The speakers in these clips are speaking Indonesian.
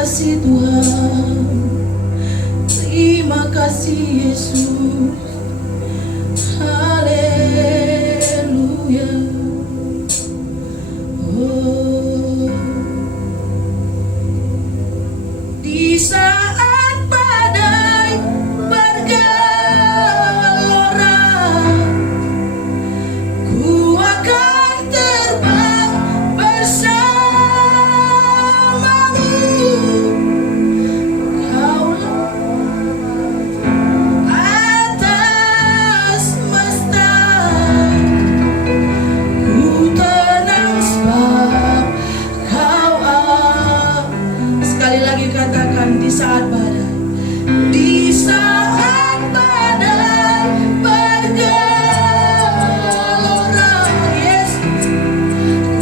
kasih Tuhan, terima kasih Yesus. Haleluya. Oh, di saat badai bergelora, ku akan terbang bersamamu. Kaulah atas semesta, ku tenang sebab kau ada. Sekali lagi katakan, di saat badai, di saat badai bergelora, yes,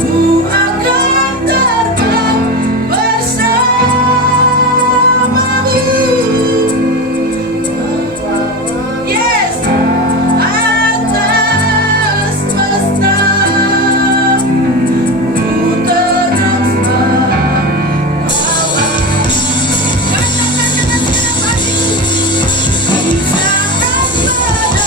ku akan terbang bersamamu. Yes, atas semesta, ku tenang sebab kau ada. Katakan dengan segenap hatimu, di saat badai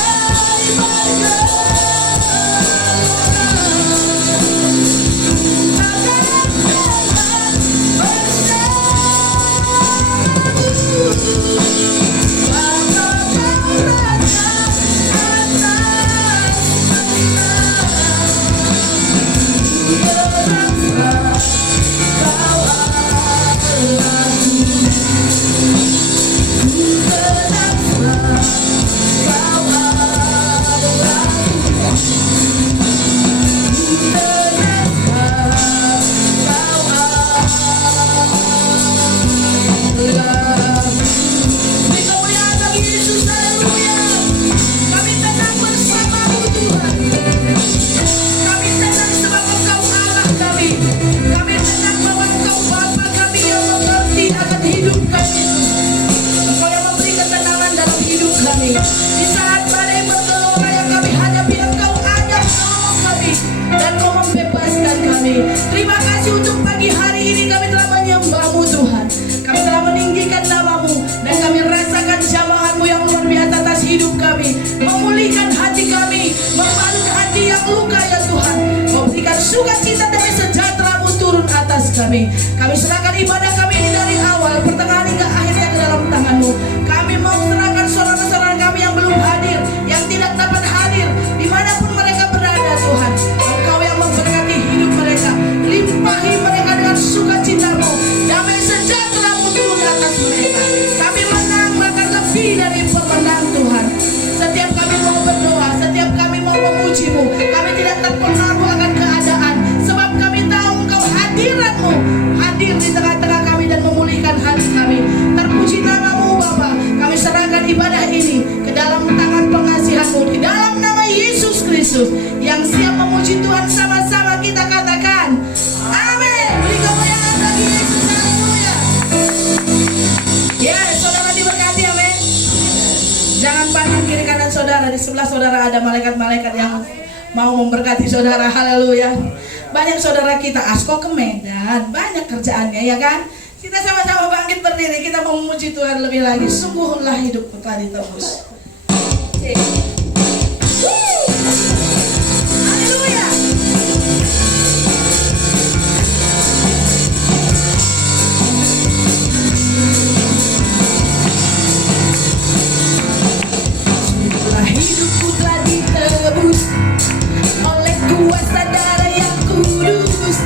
beri kemuliaan bagi Yesus. Haleluya. Kami tenang bersamamu Tuhan. Kami tenang sebab Engkau Allah kami. Kami tenang bahwa Engkau Bapa kami yang mengerti akan hidup kami. Engkau yang memberi ketenangan dalam hidup kami. Di saat badai bergelora yang kami hadapi, Engkau ada menolong kami dan Kau membebaskan kami. Terima kasih untuk pagi hari ini kami telah menyembah-Mu Tuhan. Kami telah meninggikan nama-Mu dan kami rasakan jamahan-Mu yang luar biasa atas hidup kami, memulihkan hati kami, membalut hati yang luka ya Tuhan, memberikan sukacita dan sejahtera-Mu turun atas kami. Kami serahkan ibadah kami ini dari awal, pertengahan hingga akhirnya ke dalam tangan-Mu. Kami mau serahkan saudara-saudara kami yang belum hadir, yang tidak dapat hadir, dimanapun mereka berada Tuhan. Engkau yang memberkati hidup mereka, limpahi mereka dengan sukacita-Mu, damai sejahtera-Mu turun atas mereka. Kami menang bahkan lebih dari pemenang Tuhan. Setiap kami mau berdoa, setiap kami mau memuji-Mu, kami tidak terpengaruh akan keadaan, sebab kami tahu Engkau hadirat-Mu hadir di tengah-tengah kami dan memulihkan hati kami. Terpuji nama-Mu Bapa. Kami serahkan ibadah ini ke dalam tangan pengasihan-Mu, di dalam nama Yesus Kristus yang siap memuji Tuhan. Sama-sama kita katakan amin. Beri kemuliaan bagi Yesus. Haleluya. Ya, saudara diberkati, amin. Jangan pandang kiri kanan saudara. Di sebelah saudara ada malaikat-malaikat yang mau memberkati saudara. Haleluya. Banyak saudara kita asko ke Medan, banyak kerjaannya ya kan. Kita sama-sama bangkit berdiri, kita mau memuji Tuhan lebih lagi. Sungguhlah hidupku telah ditebus. Haleluya. Sungguhlah hidupku telah ditebus oleh kuasa darah yang kudus.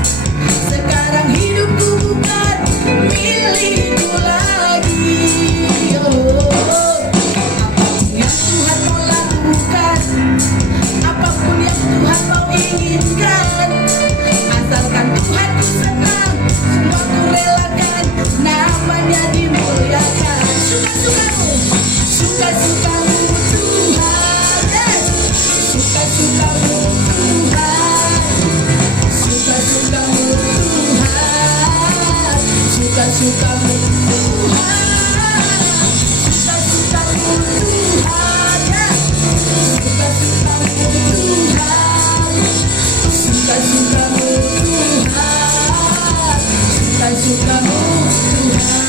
Sekarang hidupku bukan milikku lagi. Apapun yang Tuhan mau lakukan, apapun yang Tuhan mau inginkan, asalkan Tuhan ku senang, semua ku relakan, namanya dimuliakan. Suka-sukamu, suka-sukamu Tuhan, yes. Suka-sukamu Tuhan, suka-sukamu Tuhan, suka-sukamu Tuhan, suka-sukamu Tuhan, yes. Suka-sukamu Tuhan, suka-sukamu Tuhan, suka-sukamu Tuhan.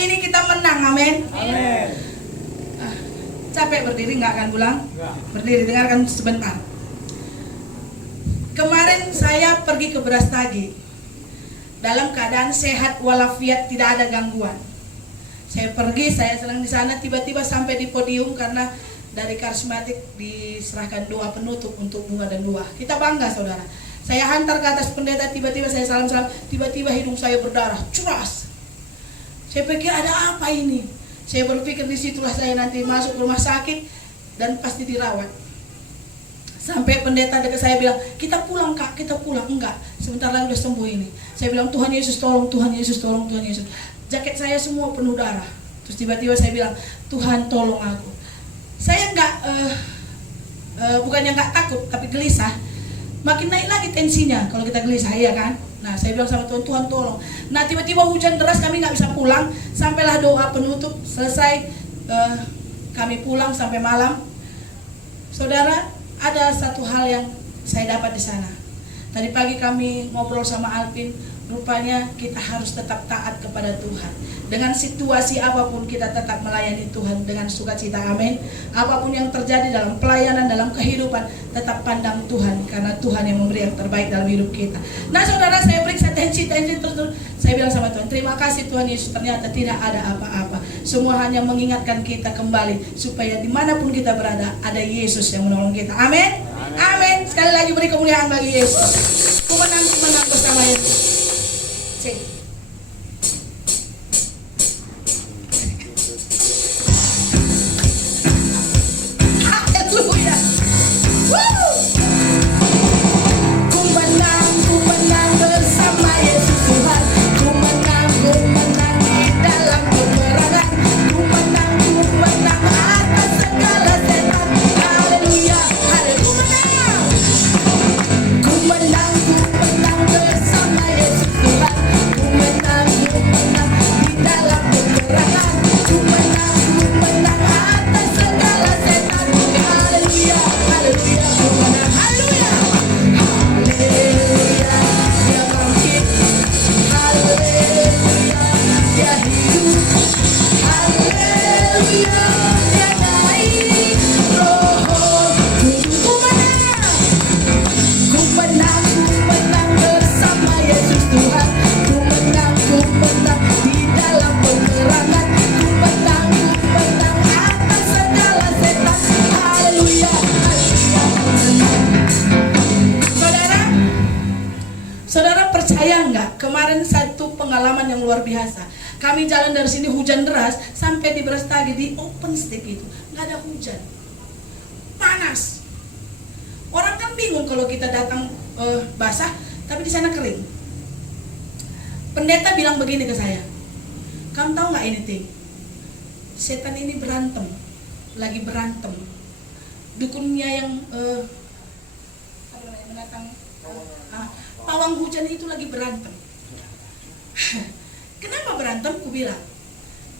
Hari ini kita menang, amin. Amin. Capek berdiri nggak akan pulang? Enggak. Berdiri, dengarkan sebentar. Kemarin saya pergi ke Brastagi dalam keadaan sehat walafiat, tidak ada gangguan. Saya pergi, saya senang di sana, tiba-tiba sampai di podium karena dari karismatik diserahkan doa penutup untuk bunga dan buah. Kita bangga, saudara. Saya hantar ke atas pendeta, tiba-tiba saya salam-salam, tiba-tiba hidung saya berdarah, curas. Saya pikir ada apa ini? Saya berpikir disitulah saya nanti masuk rumah sakit dan pasti dirawat. Sampai pendeta dekat saya bilang, kita pulang kak, kita pulang. Enggak, sebentar lagi udah sembuh ini. Saya bilang, Tuhan Yesus tolong, Tuhan Yesus tolong, Tuhan Yesus. Jaket saya semua penuh darah. Terus tiba-tiba saya bilang, Tuhan tolong aku. Saya enggak, bukannya enggak takut, tapi gelisah. Makin naik lagi tensinya kalau kita gelisah, ya kan? Nah, saya bilang sama Tuhan, Tuhan tolong. Nah, tiba-tiba hujan deras, kami nggak bisa pulang. Sampailah doa penutup selesai, kami pulang sampai malam. Saudara, ada satu hal yang saya dapat di sana. Tadi pagi kami ngobrol sama Alvin, rupanya kita harus tetap taat kepada Tuhan. Dengan situasi apapun kita tetap melayani Tuhan dengan sukacita, amin. Apapun yang terjadi dalam pelayanan, dalam kehidupan, tetap pandang Tuhan, karena Tuhan yang memberi yang terbaik dalam hidup kita. Nah saudara, saya periksa tensi terus. Saya bilang sama Tuhan, terima kasih Tuhan Yesus, ternyata tidak ada apa-apa. Semua hanya mengingatkan kita kembali, supaya dimanapun kita berada, ada Yesus yang menolong kita, amin. Amin. Sekali lagi beri kemuliaan bagi Yesus. Ku menang bersama Yesus. Sing. Haleluya. Woo! Ku menang bersama Yesus Tuhan. Ku menang di dalam peperangan. Ku menang atas segala setan. Haleluya, haleluya. Ku menang bersama Yesus Tuhan. Ku menang di dalam peperangan. Ku menang atas segala setan. Haleluya, haleluya. Ku menang, haleluya. Haleluya, dia bangkit. Haleluya, dia hidup. Haleluya, dia naik. Rohku ku menang bersama Yesus Tuhan. Ku menang di dalam peperangan. Ku menang atas segala setan. Haleluya, haleluya. Saudara percaya nggak? Kemarin satu pengalaman yang luar biasa. Kami jalan dari sini hujan deras sampai di Brastagi, di open step itu nggak ada hujan, panas. Orang kan bingung kalau kita datang basah, tapi di sana kering. Pendeta bilang begini ke saya, kamu tahu nggak ini Ting? Setan ini berantem, lagi berantem. Dukunnya yang pawang hujan itu lagi berantem. Kenapa berantem? Ku bilang,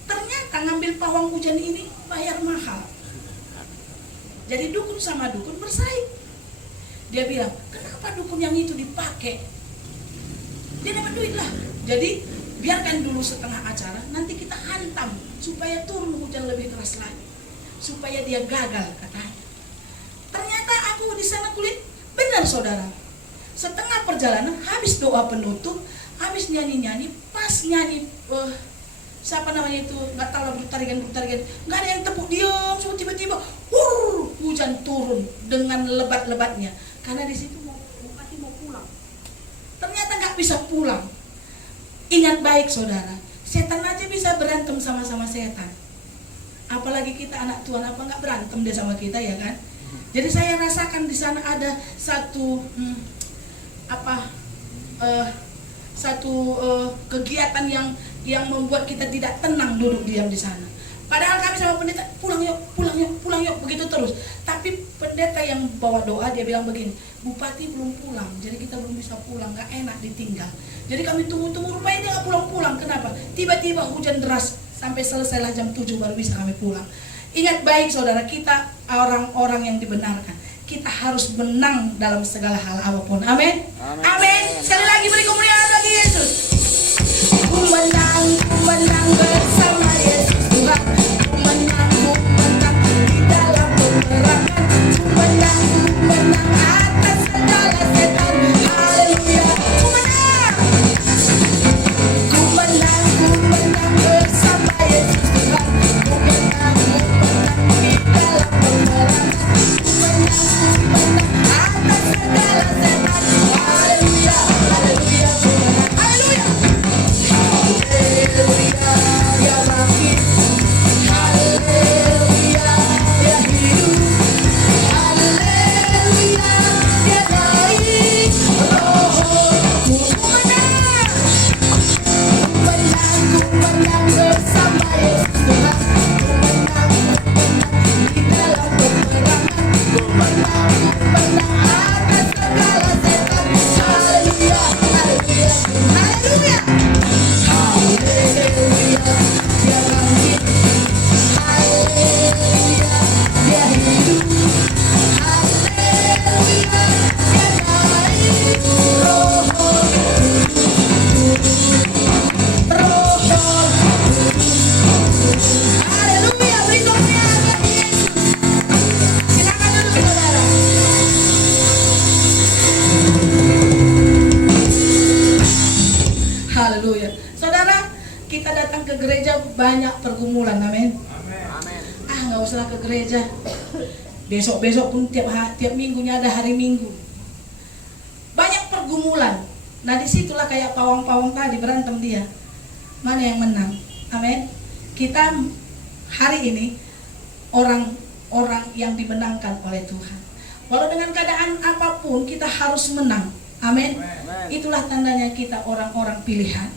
ternyata ngambil pawang hujan ini bayar mahal. Jadi dukun sama dukun bersaing. Dia bilang, kenapa dukun yang itu dipakai? Dia dapat duit lah. Jadi biarkan dulu setengah acara, nanti kita hantam supaya turun hujan lebih keras lagi, supaya dia gagal, katanya. Ternyata aku di sana kulit benar, saudara. Setengah perjalanan, habis doa penutup, habis nyanyi-nyanyi, pas nyanyi siapa namanya itu, nggak tahu lah, bertarigan, nggak ada yang tepuk, diam, so tiba-tiba hujan turun dengan lebat-lebatnya. Karena di situ bupati mau pulang, ternyata nggak bisa pulang. Ingat baik saudara, setan aja bisa berantem sama-sama setan, apalagi kita anak Tuhan, apa nggak berantem dia sama kita, ya kan? Jadi saya rasakan di sana ada satu kegiatan yang membuat kita tidak tenang duduk diam di sana. Padahal kami sama pendeta, pulang yuk, begitu terus. Tapi pendeta yang bawa doa, dia bilang begini, bupati belum pulang, jadi kita belum bisa pulang, gak enak ditinggal. Jadi kami tunggu-tunggu, rupanya dia gak pulang-pulang. Kenapa? Tiba-tiba hujan deras, sampai selesailah jam 7 baru bisa kami pulang. Ingat baik saudara, kita orang-orang yang dibenarkan, kita harus menang dalam segala hal apapun. Amin. Amin. Sekali lagi beri kemuliaan bagi Yesus. Ku menang bersama menang bersama Yesus Tuhan. Ku menang di dalam peperangan. Ku menang atas segala setan. Haleluya, haleluya, haleluya. Haleluya, dia bangkit. Haleluya, dia hidup. Haleluya, dia naik. Roh haleluya, beri tepuk tangan bagi Yesus. Silakan duduk saudara. Haleluya. Saudara, kita datang ke gereja banyak pergumulan, amin. Nggak usah ke gereja. Besok-besok pun tiap minggunya ada hari Minggu. Banyak pergumulan. Nah disitulah kayak pawang-pawang tadi berantem dia. Mana yang menang? Amin. Kita hari ini orang-orang yang dimenangkan oleh Tuhan. Walau dengan keadaan apapun kita harus menang. Amin. Itulah tandanya kita orang-orang pilihan.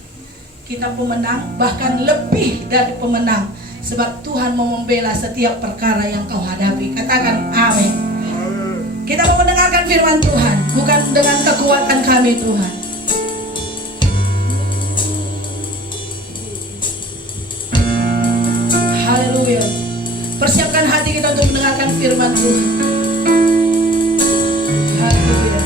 Kita pemenang, bahkan lebih dari pemenang. Sebab Tuhan mau membela setiap perkara yang kau hadapi. Katakan amin. Kita mau mendengarkan firman Tuhan, bukan dengan kekuatan kami Tuhan. Haleluya. Persiapkan hati kita untuk mendengarkan firman Tuhan. Haleluya.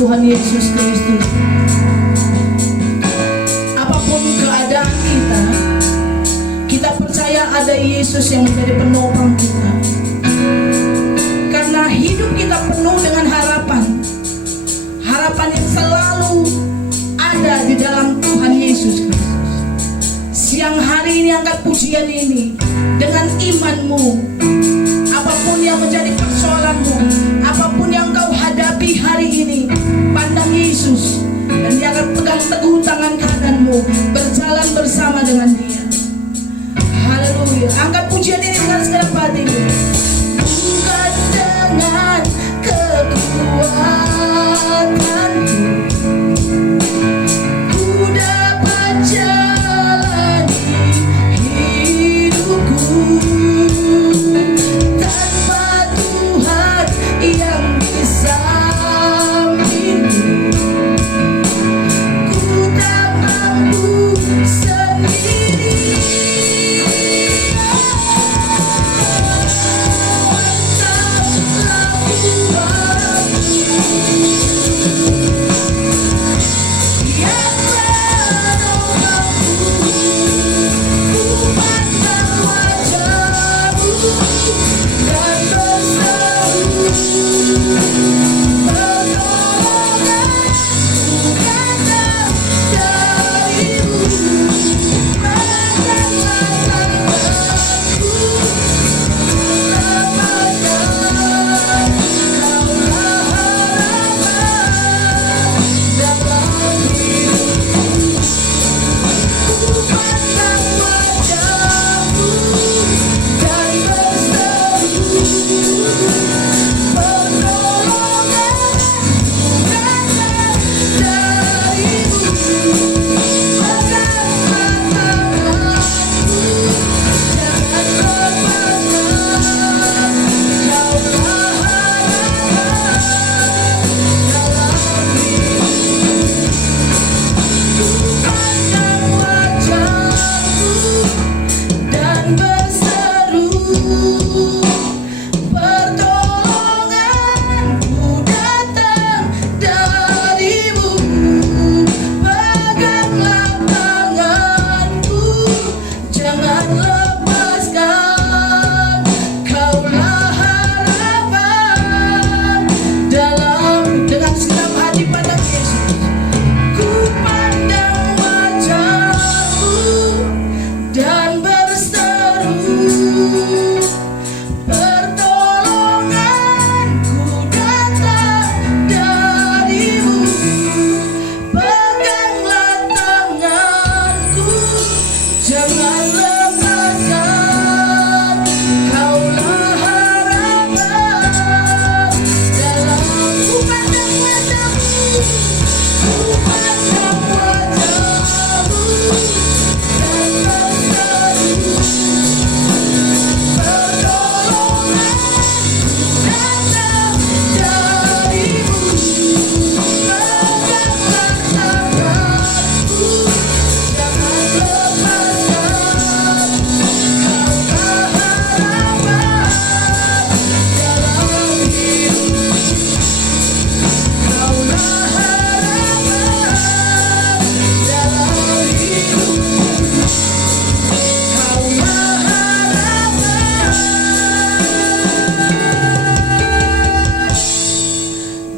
Tuhan Yesus Kristus. Apapun keadaan kita percaya ada Yesus yang menjadi penopang kita. Karena hidup kita penuh dengan harapan. Harapan yang selalu ada di dalam Tuhan Yesus Kristus. Siang hari ini angkat pujian ini dengan imanmu. Apapun yang menjadi persoalanmu, apapun yang kau hadapi hari ini, pandang Yesus dan Dia akan pegang teguh tangan kananmu, berjalan bersama dengan Dia. Haleluya. Angkat pujian ini dengan segenap hatimu. Bukan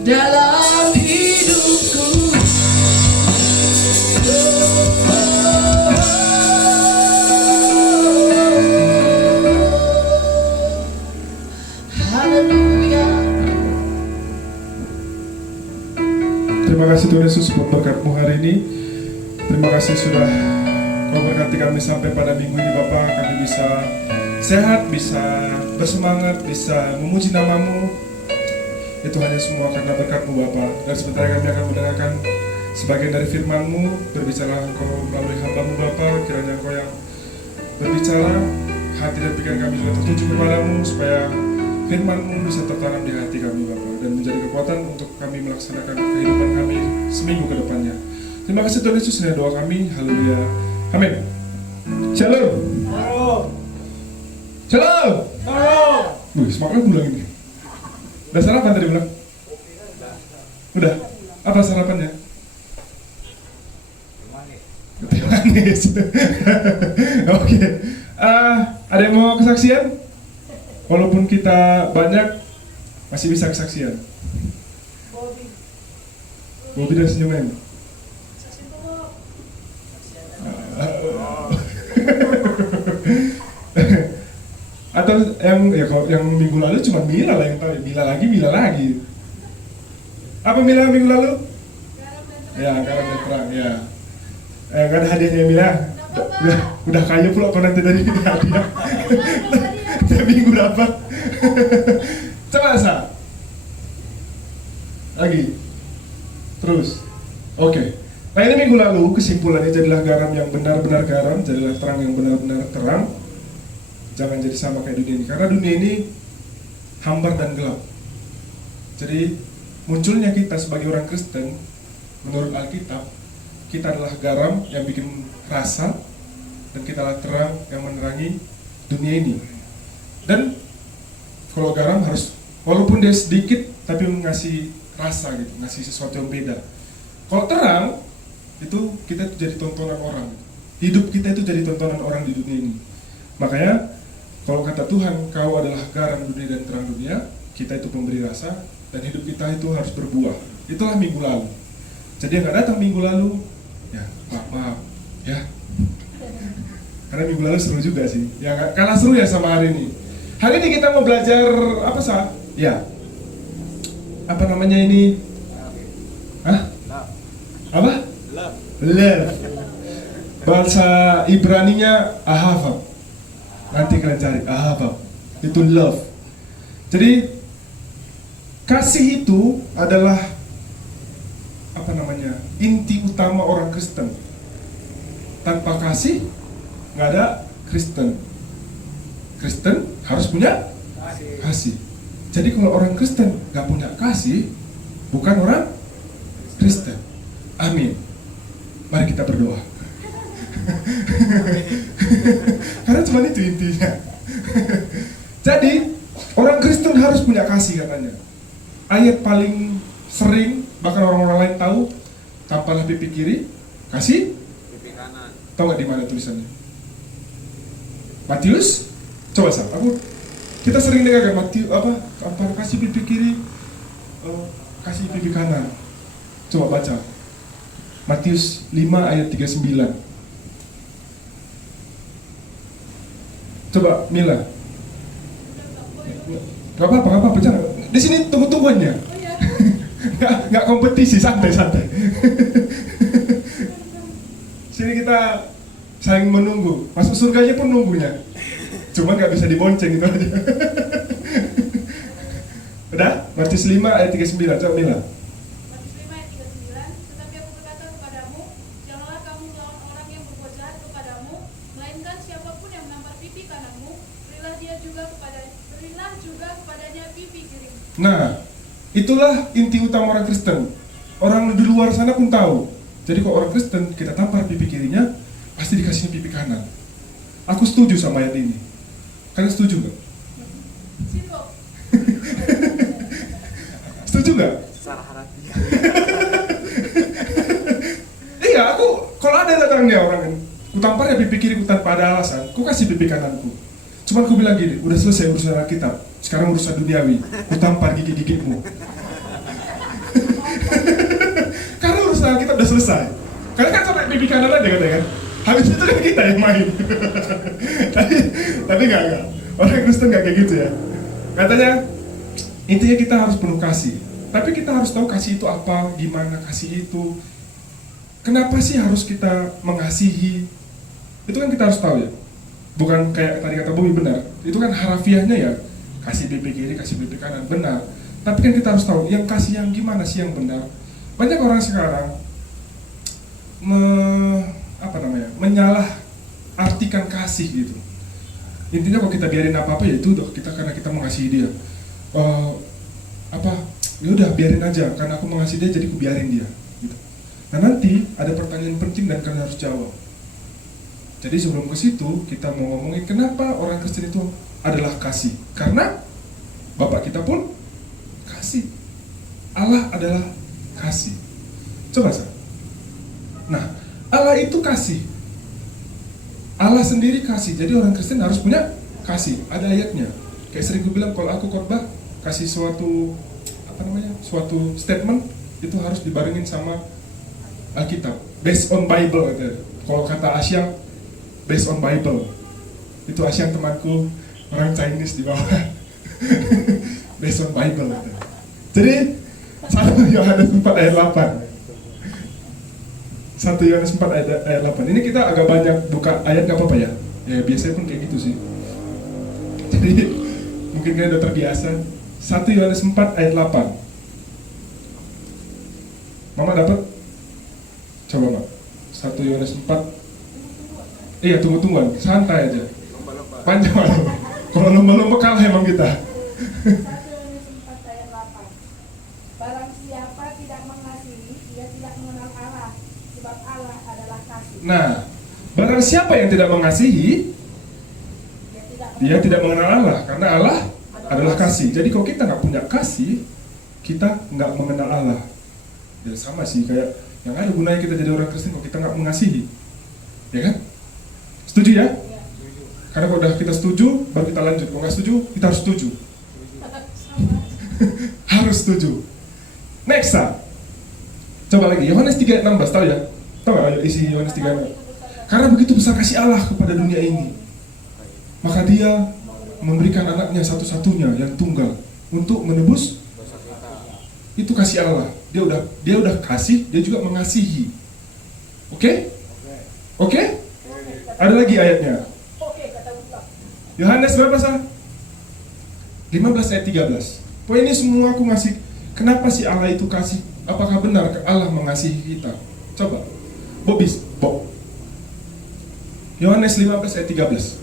dalam hidupku. Haleluya. Terima kasih Tuhan Yesus buat berkat-Mu hari ini. Terima kasih sudah Kau berkati kami sampai pada minggu ini Bapa. Kami bisa sehat, bisa bersemangat, bisa memuji nama-Mu. Itu hanya semua karena berkat-Mu Bapa. Dan sebentar kami akan mendengarkan sebagian dari firman-Mu. Berbicara Engkau melalui hamba-Mu Bapa. Kiranya Engkau yang berbicara, hati dan pikiran kami juga tertuju kepadamu, supaya firman-Mu bisa tertanam di hati kami Bapa, dan menjadi kekuatan untuk kami melaksanakan kehidupan kami seminggu ke depannya. Terima kasih Tuhan Yesus, ini doa kami. Haleluya. Amin. Shalom. Shalom. Wih, semangat bilang ini. Udah sarapan tadi bilang? Udah. Apa sarapannya? Teh manis. Oke. Ada yang mau kesaksian? Walaupun kita banyak, masih bisa kesaksian. Bobby dan senyumnya. Atau kalau yang minggu lalu cuma Mila lah yang tahu. Mila lagi. Apa Mila minggu lalu? Ya, garam dan terang. Ya. Gak ada hadiahnya Mila. Udah kaya pula kau nanti dari hadiah. Tiap minggu dapat. Coba Sa. Lagi. Terus. Oke. Nah ini minggu lalu kesimpulannya, jadilah garam yang benar-benar garam, jadilah terang yang benar-benar terang. Jangan jadi sama kayak dunia ini, karena dunia ini hambar dan gelap. Jadi munculnya kita sebagai orang Kristen, menurut Alkitab, kita adalah garam yang bikin rasa, dan kita adalah terang yang menerangi dunia ini. Dan kalau garam harus, walaupun dia sedikit, tapi ngasih rasa gitu, ngasih sesuatu yang beda. Kalau terang, itu kita jadi tontonan orang. Hidup kita itu jadi tontonan orang di dunia ini. Makanya kalau kata Tuhan, kau adalah garam dunia dan terang dunia, kita itu pemberi rasa, dan hidup kita itu harus berbuah. Itulah minggu lalu. Jadi yang gak datang minggu lalu, ya maaf ya. Karena minggu lalu seru juga sih. Ya gak kalah seru ya sama hari ini. Hari ini kita mau belajar apa Sa? Ya. Apa namanya ini? Hah? Apa? Love. Bahasa Ibraninya ahava. Nanti kalian cari ahava. Itu love. Jadi kasih itu adalah apa namanya? Inti utama orang Kristen. Tanpa kasih nggak ada Kristen. Kristen harus punya kasih. Jadi kalau orang Kristen nggak punya kasih, bukan orang Kristen. Amin. Mari kita berdoa. Karena cuma itu intinya. Jadi orang Kristen harus punya kasih katanya. Ayat paling sering, bahkan orang-orang lain tahu, tampaklah pipi kiri, kasih pipi kanan. Tahu nggak di mana tulisannya? Matius, coba Sam, kita sering dengar kan Matius apa kasih pipi kiri, kasih pipi kanan. Coba baca Matius 5 ayat 39. Coba Mila. Gak apa-apa, jangan. Di sini tunggu-tungguannya. Nggak kompetisi, santai. Sini kita saling menunggu. Masuk surganya pun nunggunya. Cuma nggak bisa dibonceng gitu aja. Udah? Matius 5 ayat 39. Coba Mila. Matius 5 ayat 39, tetapi aku berkata kepadamu, janganlah kamu melawan orang yang berbuat jahat kepadamu, melainkan siapapun yang menampar pipi kananmu, berilah juga kepadanya pipi kirimu. Nah, itulah inti utama orang Kristen. Orang di luar sana pun tahu. Jadi kalau orang Kristen kita tampar pipi kirinya, pasti dikasihnya pipi kanan. Aku setuju sama ayat ini. Kalian setuju nggak? Situ. Setuju nggak? Iya, aku kalau ada datangnya orang, ku tampar ya pipi kiriku tanpa ada alasan, ku kasih pipi kananku. Cuman ku bilang gini, udah selesai urusan Alkitab, sekarang urusan duniawi, ku tampar gigi-gigimu. pipi kanan aja katanya kan. Habis itu kan kita yang main. tapi enggak. Orang Kristen enggak kayak gitu ya. Katanya intinya kita harus penuh kasih. Tapi kita harus tahu kasih itu apa, gimana kasih itu. Kenapa sih harus kita mengasihi? Itu kan kita harus tahu ya. Bukan kayak tadi kata Bobby benar. Itu kan harafiahnya ya, kasih pipi kiri, kasih pipi kanan, benar. Tapi kan kita harus tahu yang kasih yang gimana sih yang benar. Banyak orang sekarang menyalah artikan kasih gitu. Intinya kalau kita biarin apa-apa ya itu kita karena kita mengasihi dia. Ya udah biarin aja karena aku mengasihi dia jadi aku biarin dia gitu. Nah nanti ada pertanyaan penting dan kalian harus jawab. Jadi sebelum ke situ kita mau ngomongin kenapa orang Kristen itu adalah kasih. Karena Bapak kita pun kasih. Allah adalah kasih. Coba Sa. Nah, Allah itu kasih. Allah sendiri kasih. Jadi orang Kristen harus punya kasih. Ada ayatnya. Kayak sering gue bilang kalau aku khotbah kasih suatu statement itu harus dibarengin sama Alkitab. Based on Bible gitu. Kalau kata Asyang based on Bible. Itu Asyang temanku orang Chinese di bawah. Based on Bible gitu. Jadi 1 Yohanes 4 ayat 8. 1 Yohanes 4 ayat 8. Ini kita agak banyak buka ayat gak apa-apa ya. Ya biasanya pun kayak gitu sih. Jadi mungkin kalian udah terbiasa. 1 Yohanes 4 ayat 8. Mama dapat? Coba Mak. 1 Yohanes 4. Iya tunggu-tungguan, santai aja. Panjang malu. Kalau lomba-lomba kalah emang kita. 1 Yohanes 4 ayat 8. Barang siapa tidak mengasihi, dia tidak mengenal Allah, sebab Allah adalah kasih. Nah, barang siapa yang tidak mengasihi, dia tidak mengenal Allah, karena Allah adalah kasih. Jadi kalau kita nggak punya kasih, kita nggak mengenal Allah. Ya sama sih kayak yang ada gunanya kita jadi orang Kristen kalau kita nggak mengasihi, ya kan? Setuju ya? Karena kalau udah kita setuju, baru kita lanjut. Kalau nggak setuju, kita harus setuju. Harus setuju. Next, coba lagi Yohanes 3:16, tahu ya? Tahu nggak isi Yohanes 3:16? Karena begitu besar kasih Allah kepada dunia ini, maka Dia memberikan anaknya satu-satunya yang tunggal untuk menebus. Itu kasih Allah. Dia udah kasih, dia juga mengasihi. Oke? Oke? Ada lagi ayatnya. Yohanes berapa sah? 15 ayat 13. Poin ini semua aku ngasih. Kenapa sih Allah itu kasih? Apakah benar Allah mengasihi kita? Coba Bob. Yohanes 15 ayat 13.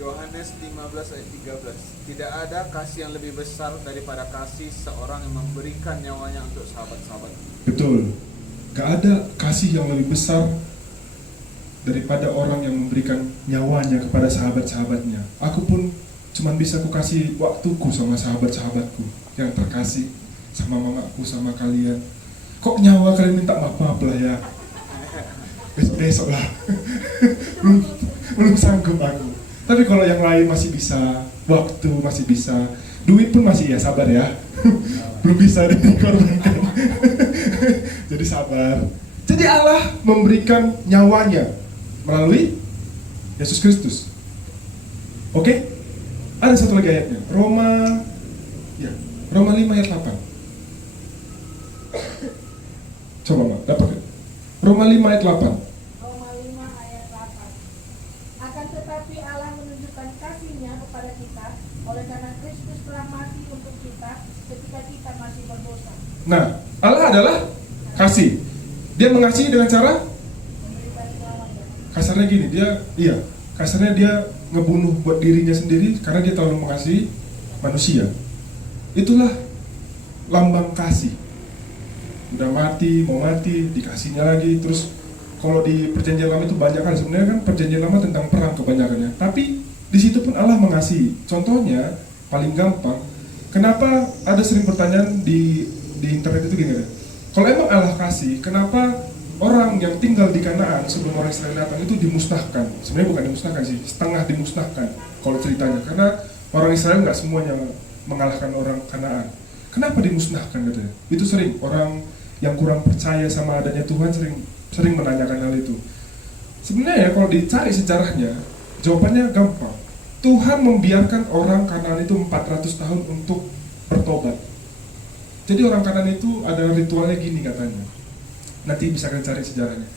Yohanes 15 ayat 13. Tidak ada kasih yang lebih besar daripada kasih seorang yang memberikan nyawanya untuk sahabat-sahabat. Betul. Gak ada kasih yang lebih besar daripada orang yang memberikan nyawanya kepada sahabat-sahabatnya. Aku pun cuman bisa aku kasih waktuku sama sahabat-sahabatku yang terkasih, sama mamaku, sama kalian. Kok nyawa kalian minta maaf lah ya? Besok lah. belum sanggup aku. Tapi kalau yang lain masih bisa, waktu masih bisa, duit pun masih ya sabar ya. Belum bisa dikorbankan. Jadi sabar. Jadi Allah memberikan nyawanya melalui Yesus Kristus. Oke? Ada satu lagi ayatnya. Roma 5 ayat 8. Coba Mak, dapat ya? Roma 5 ayat 8. Roma 5 ayat 8. Akan tetapi Allah menunjukkan kasih-Nya kepada kita oleh karena Kristus telah mati untuk kita ketika kita masih berdosa. Nah, Allah adalah kasih. Dia mengasihi dengan cara Memberikan nyawanya. kasarnya gini, kasarnya dia ngebunuh buat dirinya sendiri karena dia terlalu mengasihi manusia. Itulah lambang kasih. Udah mati, mau mati, dikasihnya lagi. Terus kalau di perjanjian lama itu banyak kan, sebenarnya kan perjanjian lama tentang perang kebanyakannya. Tapi di situ pun Allah mengasihi. Contohnya paling gampang, kenapa ada sering pertanyaan di internet itu gini kan? Kalau emang Allah kasih, kenapa orang yang tinggal di Kanaan sebelum orang Israel datang itu dimusnahkan? Sebenarnya bukan dimusnahkan sih, setengah dimusnahkan kalau ceritanya. Karena orang Israel nggak semuanya mengalahkan orang Kanaan. Kenapa dimusnahkan katanya? Itu sering orang yang kurang percaya sama adanya Tuhan sering menanyakan hal itu. Sebenarnya kalau dicari sejarahnya, jawabannya gampang. Tuhan membiarkan orang Kanaan itu 400 tahun untuk bertobat. Jadi orang Kanaan itu ada ritualnya gini katanya. Nanti bisa kalian cari sejarahnya.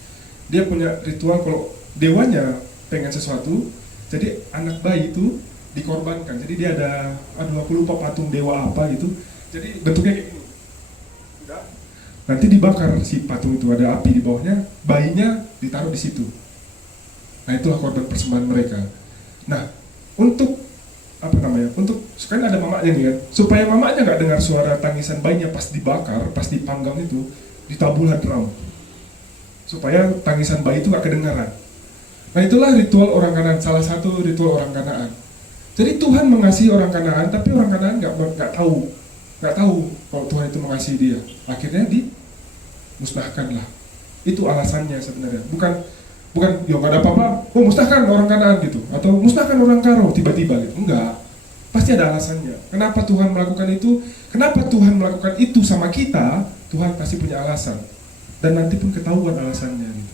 Dia punya ritual kalau dewanya pengen sesuatu, jadi anak bayi itu dikorbankan. Jadi dia ada, aku lupa patung dewa apa gitu. Jadi bentuknya kayak gini. Nanti dibakar si patung itu, ada api di bawahnya, bayinya ditaruh di situ. Nah itulah korban persembahan mereka. Nah untuk untuk sekarang ada mamanya nih kan, supaya mamanya nggak dengar suara tangisan bayinya pas dibakar, pas dipanggang itu, ditabuhlah drum, supaya tangisan bayi itu nggak kedengaran. Nah itulah ritual orang Kanaan, salah satu ritual orang Kanaan. Jadi Tuhan mengasihi orang Kanaan, tapi orang Kanaan nggak tahu kalau Tuhan itu mengasihi dia. Akhirnya dimusnahkanlah. Itu alasannya sebenarnya. Bukan ya nggak ada apa-apa, musnahkan orang Kanaan gitu, atau musnahkan orang Karo tiba-tiba gitu. Enggak, pasti ada alasannya. Kenapa Tuhan melakukan itu? Kenapa Tuhan melakukan itu sama kita? Tuhan pasti punya alasan, dan nanti pun ketahuan alasannya gitu.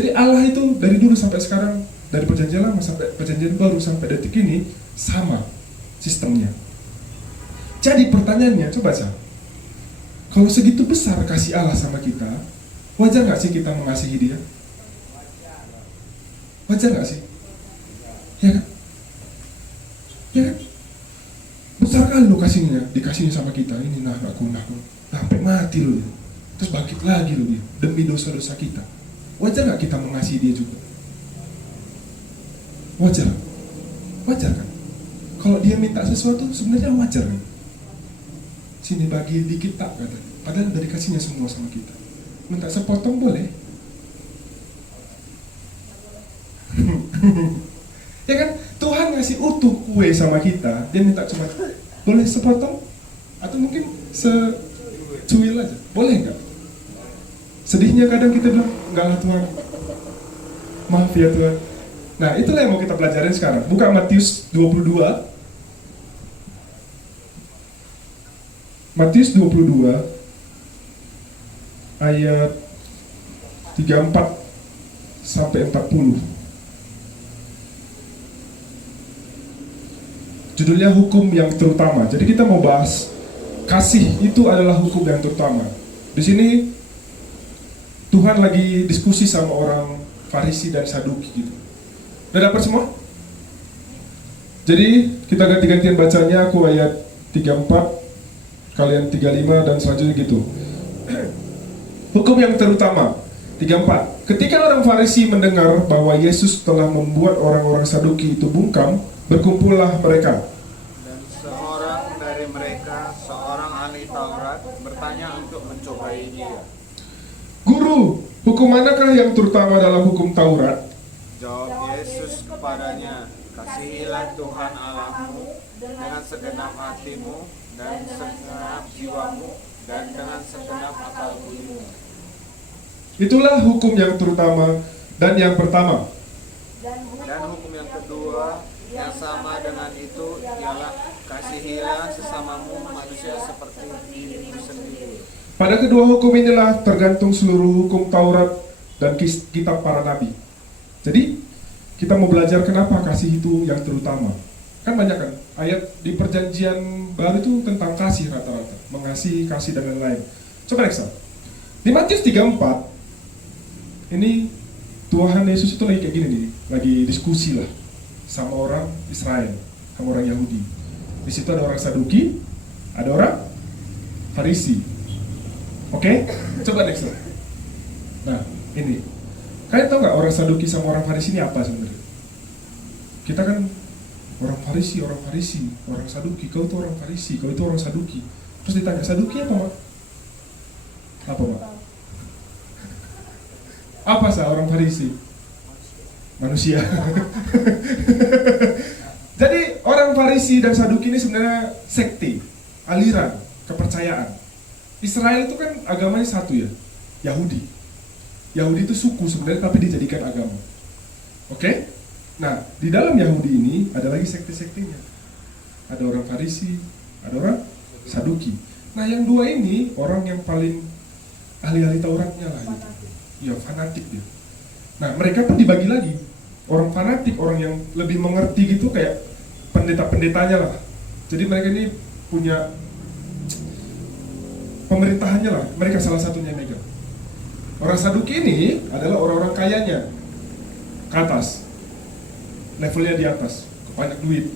Jadi Allah itu dari dulu sampai sekarang, dari perjanjian lama sampai perjanjian baru sampai detik ini sama sistemnya. Jadi pertanyaannya, coba saja, kalau segitu besar kasih Allah sama kita, wajar nggak sih kita mengasihi Dia? Wajar gak sih? Ya kan? Ya kan? Besar kali lo kasihnya, dikasihnya sama kita. Ini aku sampai mati lo dia. Terus bangkit lagi lo dia, demi dosa-dosa kita. Wajar gak kita mengasihi dia juga? Wajar? Wajar kan? Kalau dia minta sesuatu sebenarnya wajar kan? Sini bagi dikit tak katanya. Padahal dari kasihnya semua sama kita. Minta sepotong boleh? Ya kan, Tuhan ngasih utuh kue sama kita, dia minta cuma boleh sepotong atau mungkin secuil aja, boleh nggak? Sedihnya kadang kita bilang enggak lah Tuhan, maaf ya Tuhan. Nah itulah yang mau kita pelajarin sekarang. Buka Matius 22, Matius 22 ayat 34 sampai 40. Judulnya hukum yang terutama. Jadi kita mau bahas kasih itu adalah hukum yang terutama. Di sini Tuhan lagi diskusi sama orang Farisi dan Saduki gitu. Udah dapat semua? Jadi kita ganti-gantian bacanya, aku ayat 34, kalian 35 dan selanjutnya gitu. Hukum yang terutama 34. Ketika orang Farisi mendengar bahwa Yesus telah membuat orang-orang Saduki itu bungkam, berkumpullah mereka. Dan seorang dari mereka, seorang ahli Taurat, bertanya untuk mencobai dia. Guru, hukum manakah yang terutama dalam hukum Taurat? Jawab Yesus kepadanya, kasihilah Tuhan Allahmu dengan segenap hatimu dan segenap jiwamu dan dengan segenap akal budimu. Itulah hukum yang terutama dan yang pertama. Dan hukum yang kedua yang sama dengan itu ialah kasihilah sesamamu manusia seperti dirimu sendiri. Pada kedua hukum inilah tergantung seluruh hukum Taurat dan kitab para nabi. Jadi kita mau belajar kenapa kasih itu yang terutama. Kan banyak kan ayat di perjanjian baru itu tentang kasih rata-rata, mengasihi, kasih dan lain-lain. Coba next. Di Matius 34 ini Tuhan Yesus itu lagi kayak gini nih, lagi diskusi lah sama orang Israel, sama orang Yahudi. Di situ ada orang Saduki, ada orang Farisi. Oke? Coba next. Nah, ini. Kalian tahu nggak orang Saduki sama orang Farisi ini apa sebenarnya? Kita kan orang Farisi, orang Saduki. Kau itu orang Farisi, kau itu orang Saduki. Terus ditanya, Saduki apa, Mak? Apa, Mak? Apa sah orang Farisi? Manusia. Jadi orang Farisi dan Saduki ini sebenarnya sekte, aliran, kepercayaan. Israel itu kan agamanya satu ya, Yahudi. Yahudi itu suku sebenarnya tapi dijadikan agama. Oke? Nah, di dalam Yahudi ini ada lagi sekte-sektenya. Ada orang Farisi, ada orang Saduki. Nah, yang dua ini orang yang paling ahli-ahli Tauratnya lah gitu. Ya fanatik dia. Nah mereka pun dibagi lagi, orang fanatik, orang yang lebih mengerti gitu kayak pendeta-pendetanya lah. Jadi mereka ini punya pemerintahannya lah, mereka salah satunya yang megang. Orang Saduki ini adalah orang-orang kayanya, ke atas, levelnya di atas, banyak duit.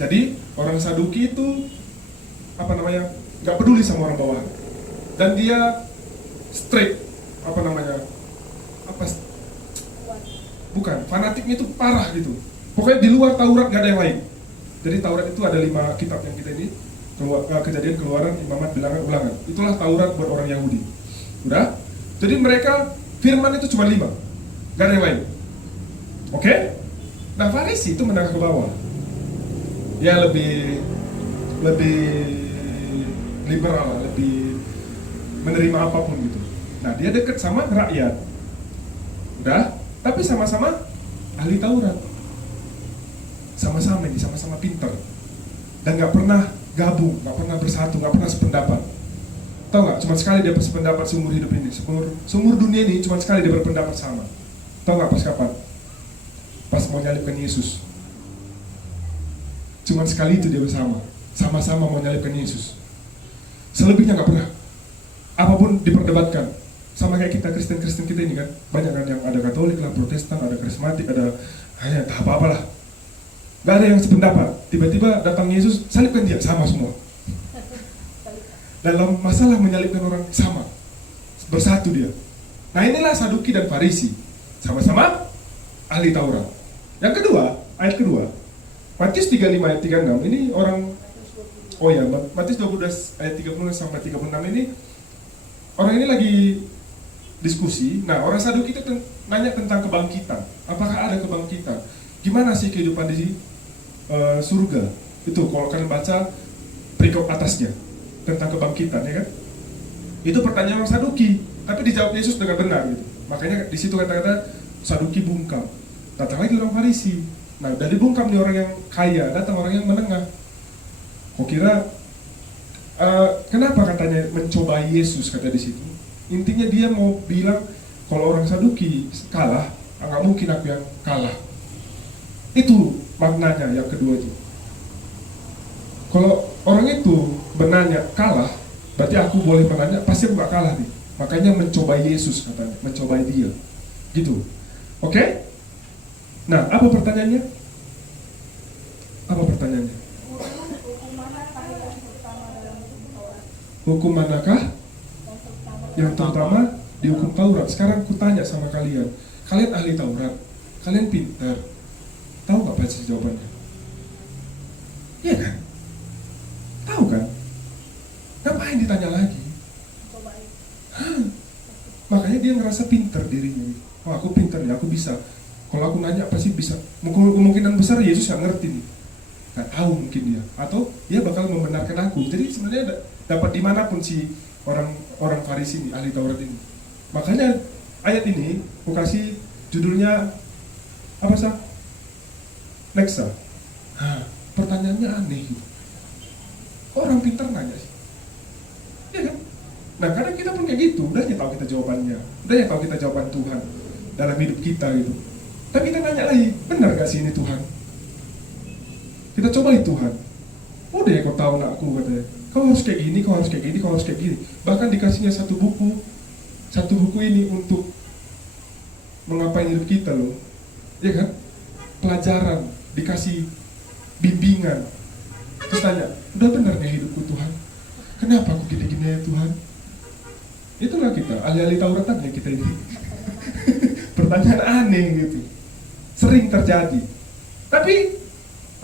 Jadi orang Saduki itu nggak peduli sama orang bawah, dan dia straight, bukan fanatiknya itu parah gitu. Pokoknya di luar Taurat nggak ada yang lain. Jadi Taurat itu ada 5 kitab yang kita ini, Kejadian, Keluaran, Imamat, Bilangan, Ulangan. Itulah Taurat buat orang Yahudi. Udah? Jadi mereka firman itu cuma 5, nggak ada yang lain. Oke? Nah Farisi itu menengah ke bawah. Ya lebih liberal, lebih menerima apapun gitu. Nah dia deket sama rakyat. Udah? Tapi sama-sama ahli Taurat. Sama-sama pinter. Dan nggak pernah gabung, nggak pernah bersatu, nggak pernah sependapat. Tahu nggak? Cuma sekali dia bersependapat seumur hidup ini, seumur dunia ini cuma sekali dia berpendapat sama. Tahu nggak pas kapan? Pas mau nyalibkan Yesus. Cuma sekali itu dia bersama, sama-sama mau nyalibkan Yesus. Selebihnya nggak pernah. Apapun diperdebatkan. Sama kayak kita Kristen kita ini kan, banyak kan yang ada Katolik lah, Protestan, ada karismatik, ada hanya apa-apalah. Gak ada yang sependapat. Tiba-tiba datang Yesus, salibkan dia, sama semua. Dalam masalah menyalibkan orang sama, bersatu dia. Nah inilah Saduki dan Farisi, sama-sama ahli Taurat. Yang kedua, ayat kedua, Matius 35 ayat 36, ini orang, Matius 12 ayat 30 sampai 36 ini, orang ini lagi diskusi. Nah orang Saduki itu nanya tentang kebangkitan. Apakah ada kebangkitan? Gimana sih kehidupan di surga? Itu kalau kalian baca perikop atasnya tentang kebangkitan, ya kan? Itu pertanyaan orang Saduki, tapi dijawab Yesus dengan benar gitu. Makanya di situ kata-kata Saduki bungkam. Datang lagi orang Farisi. Nah dari bungkam nih orang yang kaya, datang orang yang menengah. Kok kira kenapa katanya mencobai Yesus, kata di situ? Intinya dia mau bilang kalau orang Saduki kalah, nggak mungkin aku yang kalah. Itu maknanya yang kedua itu. Kalau orang itu menanya kalah, berarti aku boleh menanya, pasti aku gak kalah nih. Makanya mencobai Yesus katanya, mencobai dia. Gitu. Oke? Nah, apa pertanyaannya? Apa pertanyaannya? Hukum manakah yang terutama di hukum Taurat? Sekarang aku tanya sama kalian. Kalian ahli Taurat, kalian pintar. Tahu gak pasti jawabannya? Iya kan? Tahu kan? Ngapain ditanya lagi? Makanya dia ngerasa pintar dirinya. Wah aku pintar nih, aku bisa. Kalau aku nanya pasti bisa. Kemungkinan besar Yesus gak ngerti nih. Gak tahu mungkin dia. Atau dia bakal membenarkan aku. Jadi sebenarnya dapat dimanapun si orang Farisi ini, ahli Taurat ini. Makanya ayat ini aku kasih judulnya apa sah? Nexa. Pertanyaannya aneh gitu. Orang pintar nanya sih, ya kan? Nah kadang kita pun kayak gitu, udah tahu kita jawabannya, udah tahu kita jawaban Tuhan dalam hidup kita gitu. Tapi kita nanya lagi, benar gak sih ini Tuhan? Kita cobain Tuhan. Udah ya kau tahu nak aku katanya. Kau harus kayak gini, kau harus kayak gini, kau harus kayak gini. Bahkan dikasihnya satu buku ini untuk mengapain hidup kita loh, ya kan? Pelajaran, dikasih bimbingan. Terus tanya, udah benar gak hidupku Tuhan? Kenapa aku gini-gini ya Tuhan? Itulah kita, ahli-ahli Tauratan ya kita ini. Pertanyaan aneh gitu, sering terjadi. Tapi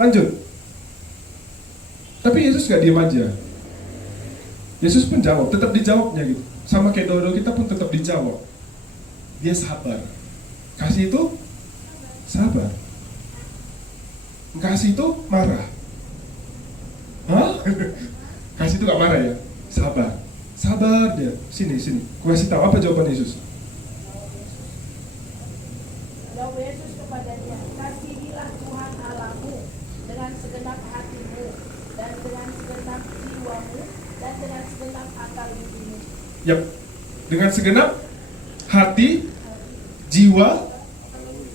lanjut. Tapi Yesus gak diem aja. Yesus pun jawab, tetap dijawabnya gitu. Sama kayak doa-doa kita pun tetap dijawab. Dia sabar. Kasih itu sabar. Kasih itu marah. Hah? Kasih itu gak marah ya? Sabar. Sabar dia. Sini. Aku kasih tahu apa jawaban Yesus. Jawab Yesus kepadanya, kasihilah Tuhan Allahmu dengan segenap hatimu dan dengan segenap jiwamu dan dengan segenap akal budimu. Yap. dengan segenap hati, jiwa,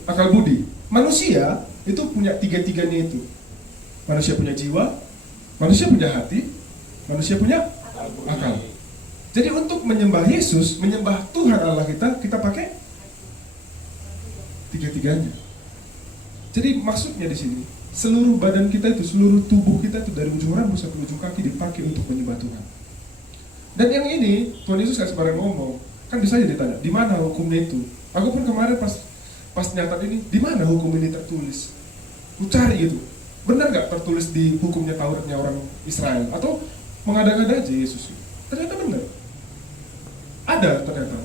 akal budi. Manusia itu punya tiga-tiganya itu. Manusia punya jiwa, manusia punya hati, manusia punya akal. Jadi untuk menyembah Yesus, menyembah Tuhan Allah kita pakai tiga-tiganya. Jadi maksudnya di sini, seluruh badan kita itu, seluruh tubuh kita itu dari ujung rambut sampai ujung kaki dipakai untuk menyembah Tuhan. Dan yang ini Tuhan Yesus gak sembarang ngomong. Kan bisa aja ditanya, di mana hukumnya itu? Aku pun kemarin pas nyatat ini, di mana hukum ini tertulis? Ku cari gitu. Benar gak tertulis di hukumnya Tauratnya orang Israel? Atau mengada-ngada aja Yesus? Ternyata benar. Ada ternyata.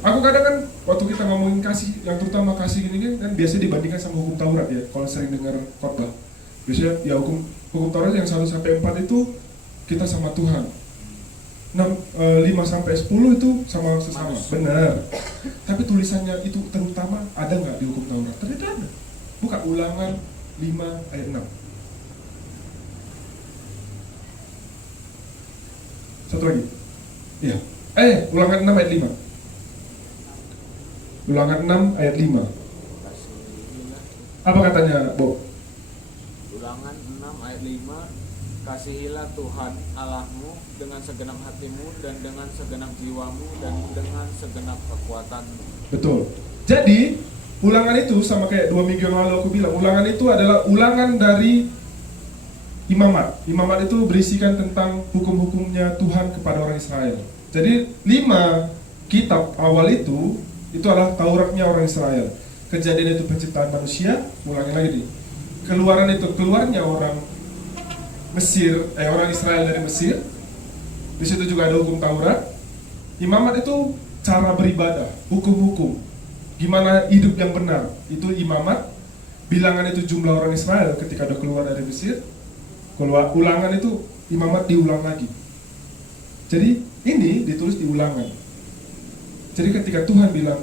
Aku kadang kan waktu kita ngomongin kasih, yang terutama kasih gini kan biasa dibandingkan sama hukum Taurat ya. Kalau sering dengar khotbah, biasanya ya hukum Taurat yang 1 sampai 4 itu kita sama Tuhan. 5 sampai 10 itu sama sesama. Benar. Tapi tulisannya itu terutama ada nggak di hukum Taurat? Ternyata ada. Buka Ulangan 5 ayat 6. Satu lagi. Iya. Ulangan 6 ayat 5. Ulangan 6 ayat 5. Apa katanya, Bo? Ulangan 6 ayat 5. Kasihilah Tuhan Allahmu dengan segenap hatimu dan dengan segenap jiwamu dan dengan segenap kekuatanmu. Betul. Jadi, ulangan itu sama kayak 2 minggu yang lalu aku bilang, ulangan itu adalah ulangan dari imamat. Imamat itu berisikan tentang hukum-hukumnya Tuhan kepada orang Israel. Jadi 5 kitab awal itu adalah Tauratnya orang Israel. Kejadian itu penciptaan manusia, ulangi lagi nih. Keluaran itu keluarnya orang Mesir, orang Israel dari Mesir. Di situ juga ada hukum Taurat. Imamat itu cara beribadah, hukum-hukum. Gimana hidup yang benar, itu imamat. Bilangan itu jumlah orang Israel ketika ada keluar dari Mesir. Ulangan itu imamat diulang lagi. Jadi ini ditulis di ulangan. Jadi ketika Tuhan bilang,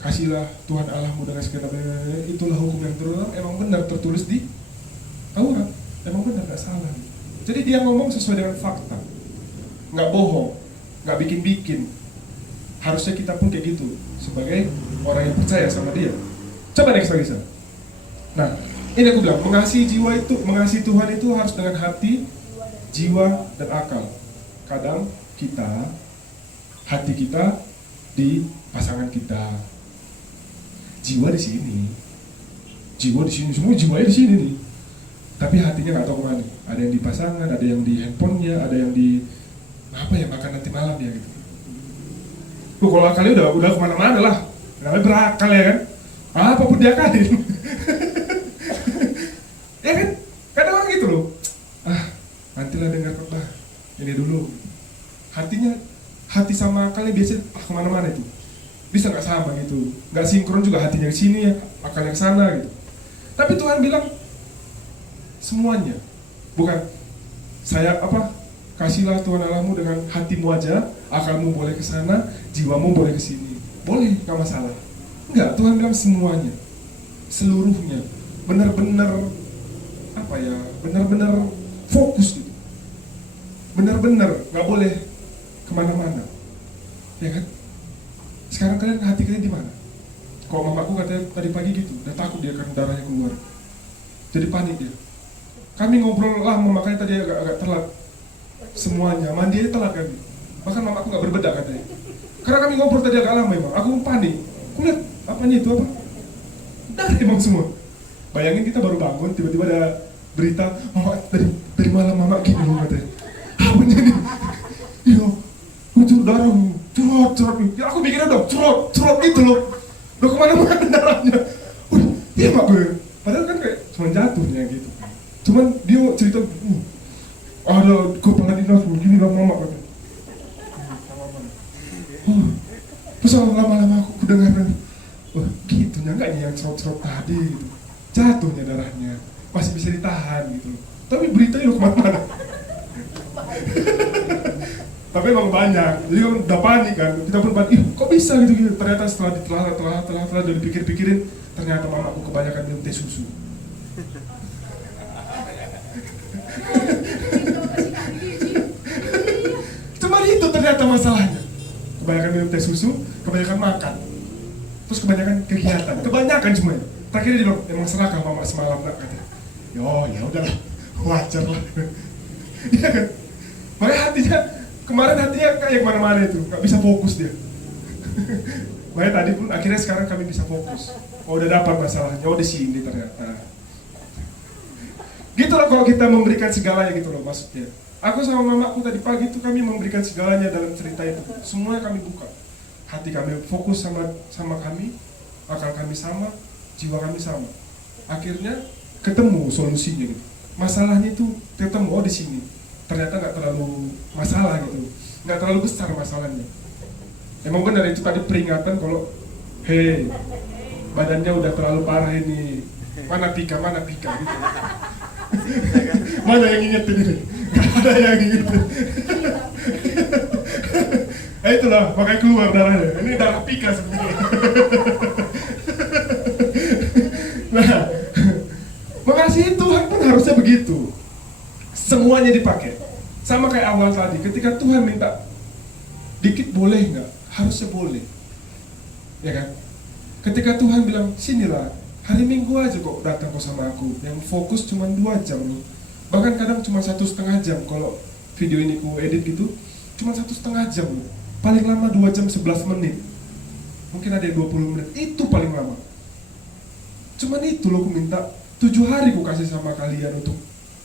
kasihlah Tuhan Allahmu dengan segenap, itulah hukum yang terulang, emang benar tertulis di Taurat. Emang benar, gak salah. Jadi dia ngomong sesuai dengan fakta, gak bohong, gak bikin-bikin. Harusnya kita pun kayak gitu, sebagai orang yang percaya sama dia. Coba next lagi, Sir. Nah, ini aku bilang, mengasihi jiwa itu, mengasihi Tuhan itu harus dengan hati, jiwa, dan akal. Kadang hati kita di pasangan kita, jiwa di sini, semua jiwanya di sini nih. Tapi hatinya nggak tahu kemana. Ada yang di pasangan, ada yang di handphonenya, ada yang di makan nanti malam ya gitu. Kalau akalnya udah kemana-mana lah, namanya berakal ya kan. Apapun dia akalin. Ya kan, kadang orang gitu loh. Nantilah dengar khotbah ini dulu. Hati sama akalnya biasanya kemana-mana itu. Bisa nggak sama gitu, nggak sinkron juga hatinya ke sini ya, akalnya ke sana gitu. Tapi Tuhan bilang semuanya, bukan kasihlah Tuhan Allahmu dengan hatimu aja, akalmu boleh ke sana, jiwamu boleh ke sini, boleh, nggak masalah. Enggak, Tuhan bilang semuanya, seluruhnya, benar-benar benar-benar fokus gitu, benar-benar nggak boleh kemana-mana, ya kan? Sekarang kalian hati kalian di mana? Kalau mamaku katanya tadi pagi gitu, udah takut dia karena darahnya keluar, jadi panik dia. Kami ngobrol lama, makanya tadi agak telat semuanya, mandi aja telat kami. Bahkan mamaku nggak berbedak katanya. Karena kami ngobrol tadi agak lama emang, aku panik. Aku lihat apanya itu apa? Darah emang semua. Bayangin kita baru bangun, tiba-tiba ada berita, mama dari malam mama gini loh katanya. Apanya nih? Iya, muncul darah, curot. Ya aku mikirnya dong, curot itu loh. Udah kemana-mana darahnya. Iya mak gue. Padahal kan kayak cuma jatuhnya gitu. Cuman dia cerita, ada kepala dinas begini lah mama katanya. Terus lama-lama aku dengar, gitu nyangkanya yang cerot-cerot tadi gitu. Jatuhnya darahnya, masih bisa ditahan gitu. Tapi beritanya kemana-mana. Tapi emang banyak, jadi kan udah panik kan. Kita pun panik, kok bisa gitu. Ternyata setelah ditelah dipikir-pikirin, ternyata mamaku kebanyakan minum teh susu. Cuma itu ternyata masalahnya. kebanyakan minum teh susu, kebanyakan makan, terus kebanyakan kegiatan, kebanyakan semuanya. Terakhir dia bilang, emang serakah mama semalam nak, katanya. Ya udahlah, wajar lah. Iya kan? Makanya hatinya, kemarin hatinya kayak kemana-mana itu, nggak bisa fokus dia. Makanya tadi pun akhirnya sekarang kami bisa fokus. Oh udah dapat masalahnya, oh di sini ternyata. Gitu loh kalau kita memberikan segalanya gitu loh maksudnya. Aku sama mamaku tadi pagi itu kami memberikan segalanya dalam cerita itu. Semuanya kami buka. Hati kami fokus sama kami, akal kami sama, jiwa kami sama. Akhirnya ketemu solusinya gitu. Masalahnya itu ketemu, oh di sini. Ternyata nggak terlalu masalah gitu, nggak terlalu besar masalahnya. Emang benar itu tadi peringatan kalau, hei, badannya udah terlalu parah ini. Mana pika gitu. Mana yang ingetin ini? Gak ada yang ingetin. Itulah, makanya keluar darahnya. Ini darah pika sebenarnya. Nah, makasih Tuhan pun harusnya begitu. Semuanya dipakai. Sama kayak awal tadi, ketika Tuhan minta dikit boleh nggak? Harusnya boleh. Ya kan? Ketika Tuhan bilang, sinilah, hari Minggu aja kok datang kok sama aku. Yang fokus cuma 2 jam nih. Bahkan kadang cuma 1,5 jam. Kalau video ini ku edit gitu, cuma 1,5 jam. Paling lama 2 jam 11 menit. Mungkin ada yang 20 menit. Itu paling lama. Cuman itu loh ku minta. 7 hari ku kasih sama kalian untuk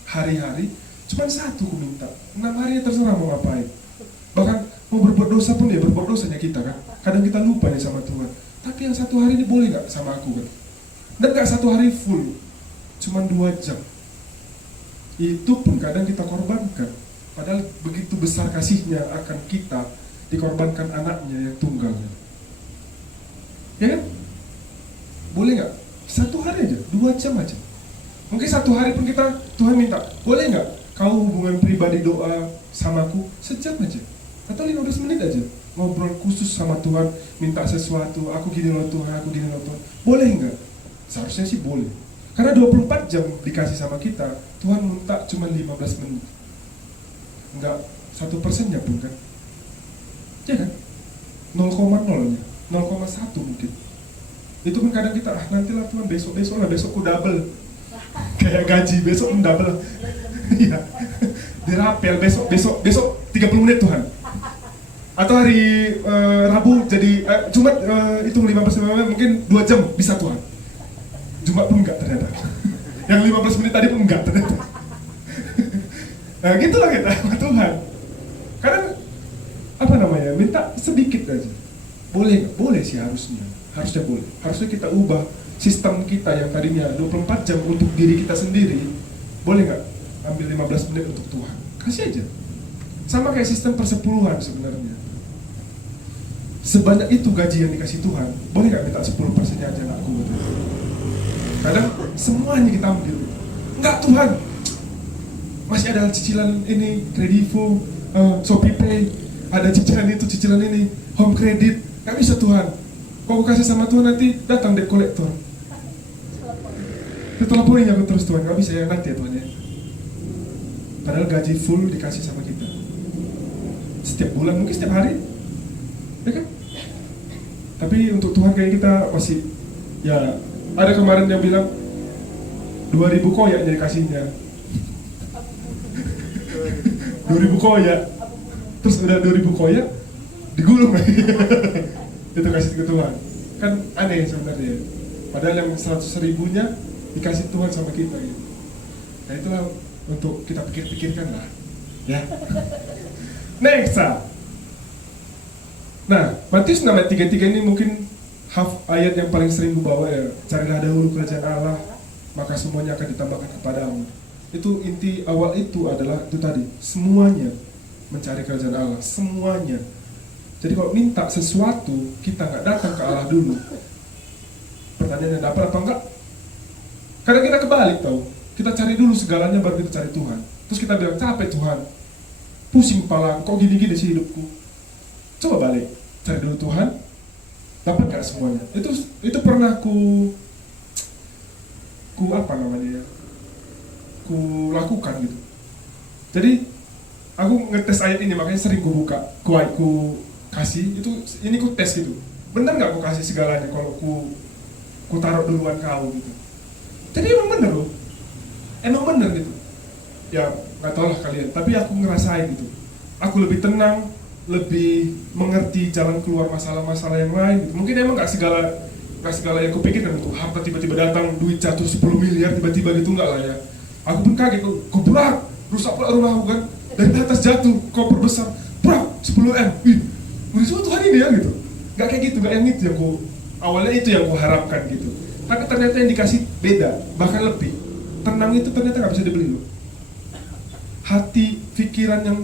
hari-hari. Cuman 1 ku minta. 6 hari terserah mau ngapain. Bahkan mau berbuat dosa pun ya berbuat dosanya kita kan. Kadang kita lupa nih sama Tuhan. Tapi yang 1 hari ini boleh gak sama aku kan? Dan gak 1 hari full. Cuman 2 jam. Itu pun kadang kita korbankan. Padahal begitu besar kasihnya akan kita, dikorbankan anaknya yang tunggal. Ya kan? Boleh gak? 1 hari aja, 2 jam aja. Mungkin 1 hari pun kita, Tuhan minta, boleh gak kau hubungan pribadi doa samaku sejam aja, atau 15 menit aja, ngobrol khusus sama Tuhan, minta sesuatu, aku gini loh Tuhan, aku gini loh Tuhan. Boleh gak? Seharusnya sih boleh. Karena 24 jam dikasih sama kita, Tuhan minta cuma 15 menit. Enggak 1%-nya pun kan. Ya kan? 0,0-nya, 0,1 mungkin. Itu pun kadang kita, nantilah Tuhan besok lah, besokku double. Kayak gaji, besok pun double. Iya. Dirapel, besok 30 menit Tuhan. Atau hari Rabu jadi, Jumat hitung 15 menit, mungkin 2 jam bisa Tuhan. Jumat pun enggak ternyata. Yang 15 menit tadi pun enggak ternyata. Nah gitulah kita sama Tuhan. Karena minta sedikit aja. Boleh nggak? Boleh sih harusnya boleh. Harusnya kita ubah sistem kita yang tadinya 24 jam untuk diri kita sendiri. Boleh nggak? Ambil 15 menit untuk Tuhan. Kasih aja. Sama kayak sistem persepuluhan sebenarnya. Sebanyak itu gaji yang dikasih Tuhan, boleh nggak minta 10%-nya aja anakku? Kadang semuanya kita ambil. Enggak Tuhan, masih ada cicilan ini, Kredivo, Shopee Pay, ada cicilan itu, cicilan ini, home credit. Nggak bisa Tuhan. Kalau aku kasih sama Tuhan nanti datang debt collector. Diteleponin aku terus Tuhan, nggak bisa ya nanti ya Tuhan ya. Padahal gaji full dikasih sama kita. Setiap bulan, mungkin setiap hari, ya kan? Tapi untuk Tuhan kayak kita masih, ya ada kemarin yang bilang 2.000 koyak jadi kasihnya. 2.000 koyak. Terus udah 2.000 koyak digulung lagi. Itu kasih ke Tuhan. Kan aneh sebenarnya. Padahal yang 100.000-nya dikasih Tuhan sama kita gitu. Nah itulah untuk kita pikir-pikirkan lah. Ya. Next. Nah, Matius 6 ayat 33 ini mungkin ayat yang paling sering gue bawa ya. Carilah dahulu kerajaan Allah, maka semuanya akan ditambahkan kepadamu. Itu inti awal itu adalah itu tadi, semuanya mencari kerajaan Allah, semuanya. Jadi kalau minta sesuatu, kita nggak datang ke Allah dulu. Pertanyaannya dapat apa enggak? Kadang kita kebalik tau, kita cari dulu segalanya baru kita cari Tuhan. Terus kita bilang capek Tuhan, pusing kepala, kok gini-gini sih hidupku. Coba balik, cari dulu Tuhan, dapat gak semuanya? Itu pernah ku lakukan gitu. Jadi aku ngetes ayat ini makanya sering ku buka, ku kasih itu, ini ku tes gitu, bener nggak ku kasih segalanya kalau ku taruh duluan kau gitu. Jadi emang bener loh, emang bener gitu. Ya nggak tahu lah kalian, tapi aku ngerasain gitu. Aku lebih tenang, lebih mengerti jalan keluar masalah-masalah yang lain gitu. Mungkin emang nggak segala yang kupikirkan itu harta tiba-tiba datang, duit jatuh 10 miliar tiba-tiba gitu, nggak lah ya. Aku pun kaget, kubrak, rusak pula rumahku kan, dari atas jatuh, koper besar, brak, 10 M, wih, udah suatu hari ini ya gitu. Nggak kayak gitu, nggak yang itu yang awalnya itu yang ku harapkan gitu. Tapi ternyata yang dikasih beda, bahkan lebih. Tenang itu ternyata nggak bisa dibeli loh. Hati, pikiran yang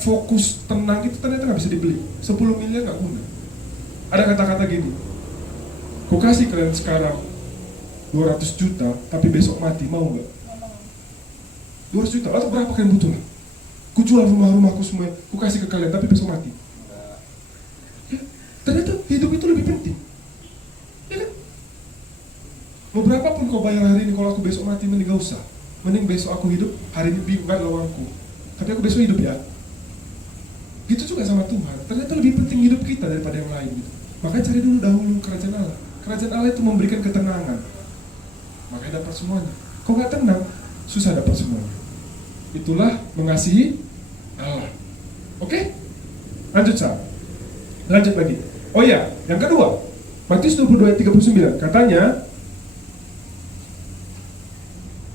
fokus, tenang itu ternyata nggak bisa dibeli. 10 miliar nggak guna. Ada kata-kata gini, ku kasih kalian sekarang 200 juta, tapi besok mati, mau nggak? 200 juta, atau berapa kalian butuh lah? Ku jual rumah-rumahku semua, ku kasih ke kalian, tapi besok mati. Ya, ternyata hidup itu lebih penting. Ya kan? Mau berapapun kau bayar hari ini, kalau aku besok mati, mending gak usah. Mending besok aku hidup, hari ini bingung gak lawanku, tapi aku besok hidup ya. Gitu juga sama Tuhan, ternyata lebih penting hidup kita daripada yang lain gitu. Makanya cari dulu dahulu kerajaan Allah. Kerajaan Allah itu memberikan ketenangan, makanya dapat semuanya. Kalau gak tenang, susah dapat semuanya. Itulah mengasihi Allah. Oke? Lanjut Sa. Lanjut lagi. Oh ya, yang kedua, Matius 22 ayat 39, katanya,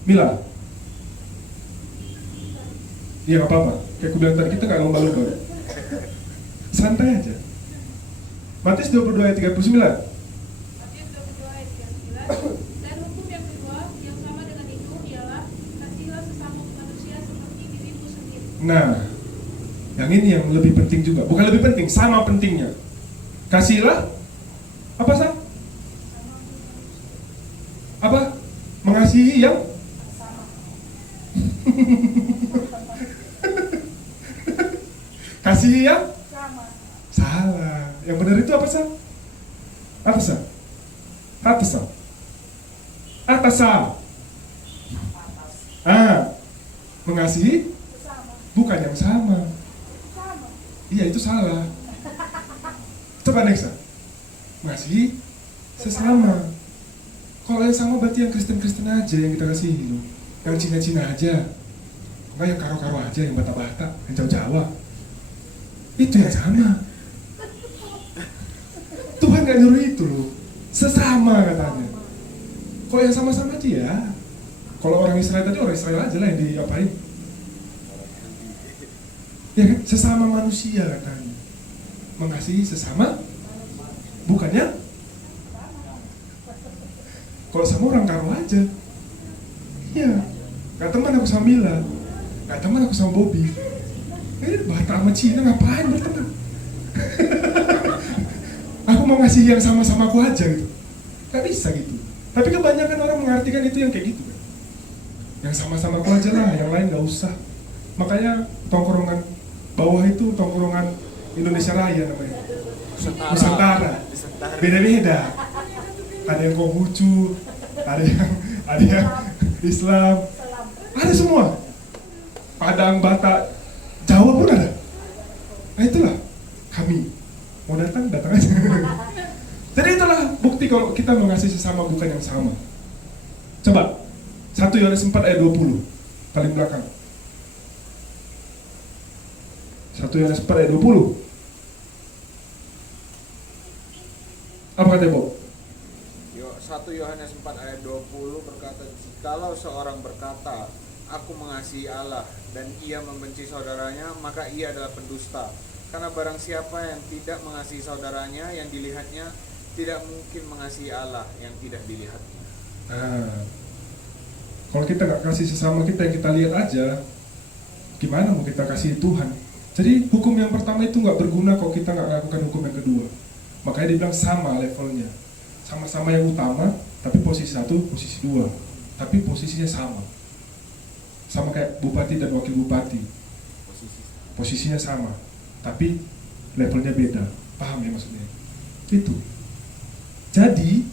Mila, iya gak apa-apa, kayak aku bilang tadi, kita gak lomba-lomba, santai aja. Matius 22 ayat 39. Matius 22 ayat 39. Dan hukum yang kedua yang sama dengan itu ialah kasihilah sesama manusia seperti dirimu sendiri. Nah, yang ini yang lebih penting juga, bukan lebih penting, sama pentingnya. Kasihilah, apa Sa? Apa? Mengasihi yang kasih yang Sama. salah. Yang benar itu apa Sa? Atas Sa? Atas Sa? Atas Sa? Mengasihi Sama. bukan yang sama. Sama. Iya itu salah. Coba next Sa. Mengasihi sesama. Kalau yang sama berarti yang Kristen-Kristen aja yang kita kasihi loh. Yang Cina-Cina aja. Enggak yang karo-karo aja, yang bata-bata, yang Jawa-Jawa. Itu yang sama. Tuhan gak nyuruh itu loh. Sesama katanya. Kalau yang sama-sama aja ya. Kalau orang Israel tadi, orang Israel aja lah yang diapain. Ya kan? Sesama manusia katanya. Mengasihi sesama bukannya. Kalau sama orang karo aja. Iya. Gak teman aku sama Mila, gak teman aku sama Bobby. Bata sama Cina ngapain berteman? Aku mau ngasih yang sama-sama aku aja gitu. Gak bisa gitu. Tapi kebanyakan orang mengartikan itu yang kayak gitu kan. Yang sama-sama aku aja lah, yang lain gak usah. Makanya tongkrongan bawah itu tongkrongan Indonesia Raya namanya. Nusantara. Beda-beda. Ada yang Konghucu, ada yang Islam, ada semua. Padang, Batak, Jawa pun ada. Nah itulah kami. Mau datang aja. Jadi itulah bukti kalau kita mengasihi sesama bukan yang sama. Coba 1 Yohanes 4 ayat 20 paling belakang. 1 Yohanes 4 ayat 20. Apa kata Bob? 1 Yohanes 4 ayat 20 berkata, jikalau seorang berkata, aku mengasihi Allah dan ia membenci saudaranya, maka ia adalah pendusta. Karena barang siapa yang tidak mengasihi saudaranya yang dilihatnya, tidak mungkin mengasihi Allah yang tidak dilihatnya. Kalau kita nggak kasih sesama kita yang kita lihat aja, gimana mau kita kasih Tuhan? Jadi hukum yang pertama itu nggak berguna kalau kita nggak lakukan hukum yang kedua. Makanya dibilang sama levelnya. Sama-sama yang utama, tapi posisi 1, posisi 2, tapi posisinya sama. Sama kayak bupati dan wakil bupati. Posisinya sama, tapi levelnya beda. Paham ya maksudnya? Itu. Jadi,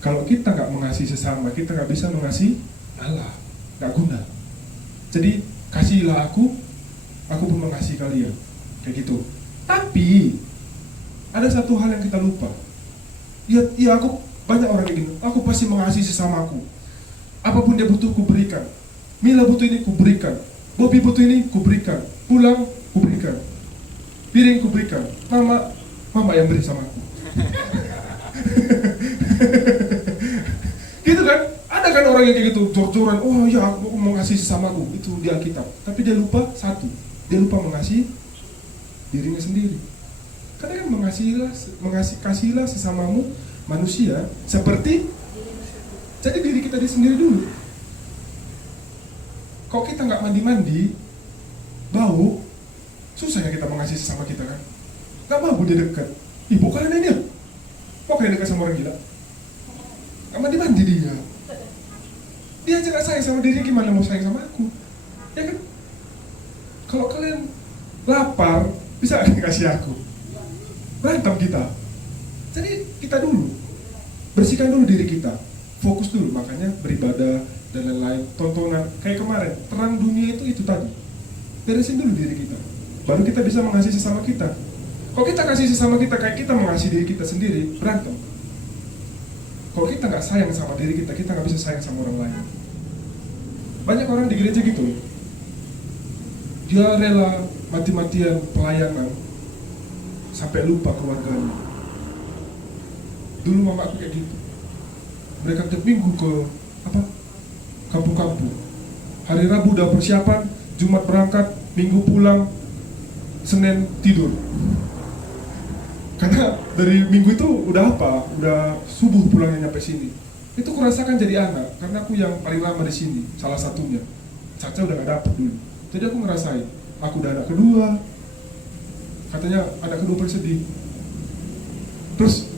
kalau kita nggak mengasihi sesama, kita nggak bisa mengasihi Allah. Nggak guna. Jadi, kasihilah aku pun mengasihi kalian. Kayak gitu. Tapi ada satu hal yang kita lupa. Iya, aku banyak orang kayak gini. Aku pasti mengasihi sesamaku. Apapun dia butuh, ku berikan. Mila butuh ini, ku berikan. Bobby butuh ini, ku berikan. Pulang, ku berikan. Piring, ku berikan. Mama yang beri sama aku. Gitu kan? Ada kan orang yang kayak gitu, jor-joran. Oh ya, aku mengasihi sesamaku. Itu di Alkitab. Tapi dia lupa satu. Dia lupa mengasihi dirinya sendiri. Karena kan kasihilah sesamamu manusia seperti, jadi diri kita sendiri dulu. Kalau kita nggak mandi-mandi, bau, susah ya kita mengasihi sesama kita kan. Nggak mau dia dekat. Ibu kalian ini ya? Kok kalian dekat sama orang gila? Nggak mandi-mandi dia. Dia aja nggak sayang sama dirinya, gimana mau sayang sama aku? Ya kan? Kalau kalian lapar, bisa nggak kasih aku? Berantem kita. Jadi kita dulu bersihkan dulu diri kita, fokus dulu, makanya beribadah dan lain-lain, tontonan kayak kemarin, terang dunia itu tadi. Beresin dulu diri kita, baru kita bisa mengasihi sesama kita. Kalau kita kasih sesama kita kayak kita mengasihi diri kita sendiri, berantem. Kalau kita nggak sayang sama diri kita nggak bisa sayang sama orang lain. Banyak orang di gereja gitu, dia rela mati-matian pelayanan sampai lupa keluarganya. Dulu mama aku kayak gitu. Mereka tiap minggu ke kampung-kampung. Hari Rabu udah persiapan, Jumat berangkat, Minggu pulang, Senin tidur. Karena dari Minggu itu udah subuh pulangnya nyampe sini. Itu kurasakan jadi anak, karena aku yang paling lama di sini, salah satunya. Caca udah gak dapet dulu. Jadi aku ngerasain, aku udah anak kedua. Katanya anak kedua paling sedih. Terus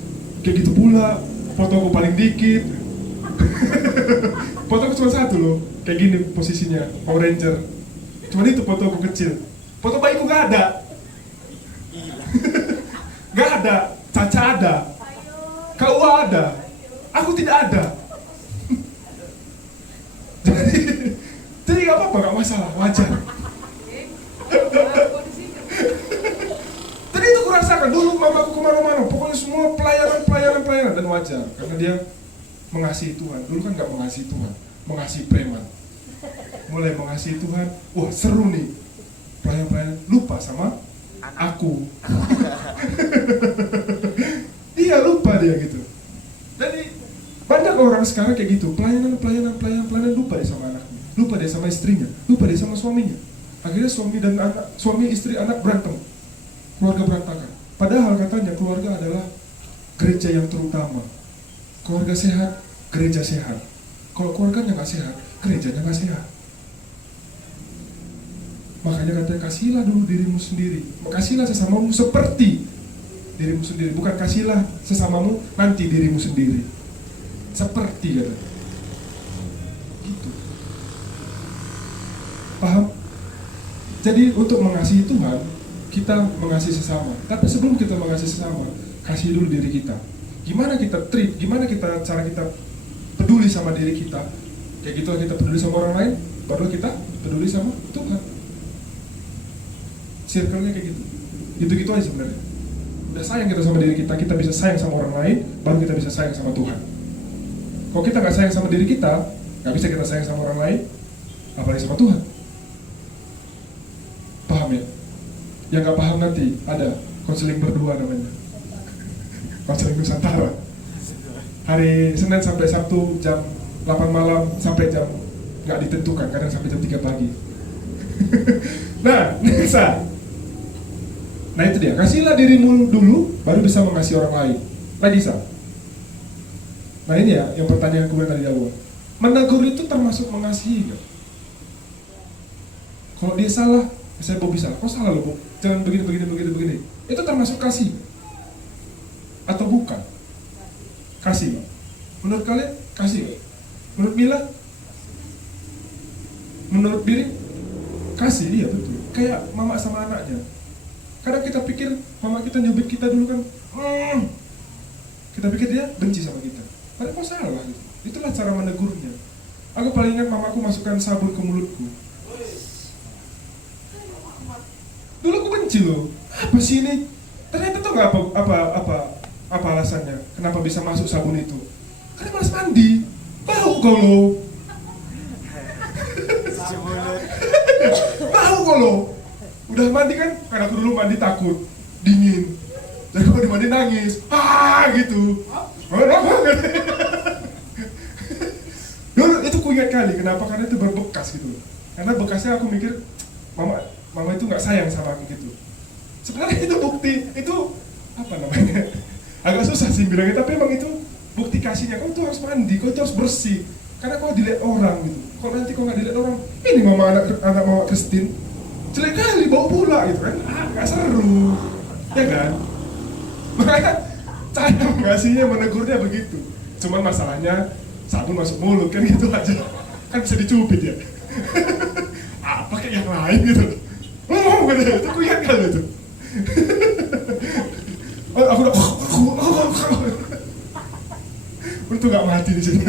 kayak gitu pula, fotoku paling dikit. Fotoku cuma satu loh, kayak gini posisinya, Power Ranger. Cuma itu fotoku kecil. Foto bayiku gak ada. Gak ada, Caca ada, Kak Ua ada, aku tidak ada. Jadi gak apa-apa, gak masalah, wajar. Tadi itu kurasakan dulu mamaku kemana-mana, pokoknya semua pelayanan dan wajar, karena dia mengasihi Tuhan. Dulu kan nggak mengasihi Tuhan, mengasihi preman. Mulai mengasihi Tuhan, wah seru nih, pelayan lupa sama aku. Dia lupa dia gitu. Jadi banyak orang sekarang kayak gitu, pelayanan lupa dia sama anaknya, lupa dia sama istrinya, lupa dia sama suaminya. Akhirnya suami istri anak berantem, keluarga berantakan. Padahal katanya keluarga adalah gereja yang terutama. Keluarga sehat, gereja sehat. Kalau keluarganya nggak sehat, gerejanya nggak sehat. Makanya katanya kasihlah dulu dirimu sendiri, kasihlah sesamamu seperti dirimu sendiri. Bukan kasihlah sesamamu nanti dirimu sendiri. Seperti katanya. Gitu. Paham? Jadi untuk mengasihi Tuhan, kita mengasihi sesama. Tapi sebelum kita mengasihi sesama, kasih dulu diri kita. Gimana kita treat, gimana cara kita peduli sama diri kita. Kayak gitu kita peduli sama orang lain, baru kita peduli sama Tuhan. Circle-nya kayak gitu. Gitu-gitu aja sebenarnya. Udah sayang kita sama diri kita bisa sayang sama orang lain, baru kita bisa sayang sama Tuhan. Kalau kita nggak sayang sama diri kita, nggak bisa kita sayang sama orang lain, apalagi sama Tuhan. Paham ya? Yang nggak paham nanti ada konseling berdua namanya. Konseling Nusantara. Hari Senin sampai Sabtu jam 8 malam sampai jam nggak ditentukan, kadang sampai jam 3 pagi. Nah, bisa. Nah itu dia, kasihlah dirimu dulu, baru bisa mengasihi orang lain. Lagi Sa. Nah ini ya, yang pertanyaan gue tadi awal. Menegur itu termasuk mengasihi nggak? Kalau dia salah, misalnya Bobi salah, kok salah loh Bob? Jangan begini. Itu termasuk kasih? Atau bukan? Kasih. Menurut kalian, kasih. Menurut Mila? Menurut Biri? Kasih, iya betul. Kayak mama sama anaknya. Kadang kita pikir mama kita nyubit kita dulu kan, kita pikir dia benci sama kita. Padahal kok salah gitu. Itulah cara menegurnya. Aku paling ingat mamaku masukkan sabun ke mulutku. Dulu aku benci loh. apa sih ini? Ternyata tuh nggak apa alasannya? Kenapa bisa masuk sabun itu? Karena malas mandi. Bau kalau, bau kalau. Udah mandi kan? Karena aku dulu mandi takut dingin. Jadi kalau di mandi nangis, gitu. Dulu itu ku ingat kali. Kenapa? Karena itu berbekas gitu. Karena bekasnya aku mikir, mama itu nggak sayang sama aku gitu. Sebenarnya itu bukti, itu apa namanya? Agak susah sih bilangnya, tapi emang itu bukti kasihnya. Kau tuh harus mandi, kau tuh harus bersih. Karena kau dilihat orang gitu. Kalau nanti kau nggak dilihat orang, ini anak mama Christine, jelek kali bau pula gitu kan? Nggak seru, ya kan? Makanya cara ngasihnya menegurnya begitu. Cuman masalahnya sabun masuk mulut kan gitu aja. Kan bisa dicubit ya. Apa kayak yang lain gitu. Gitu. Itu ku ingat kali itu. Aku udah untung gak mati di sini.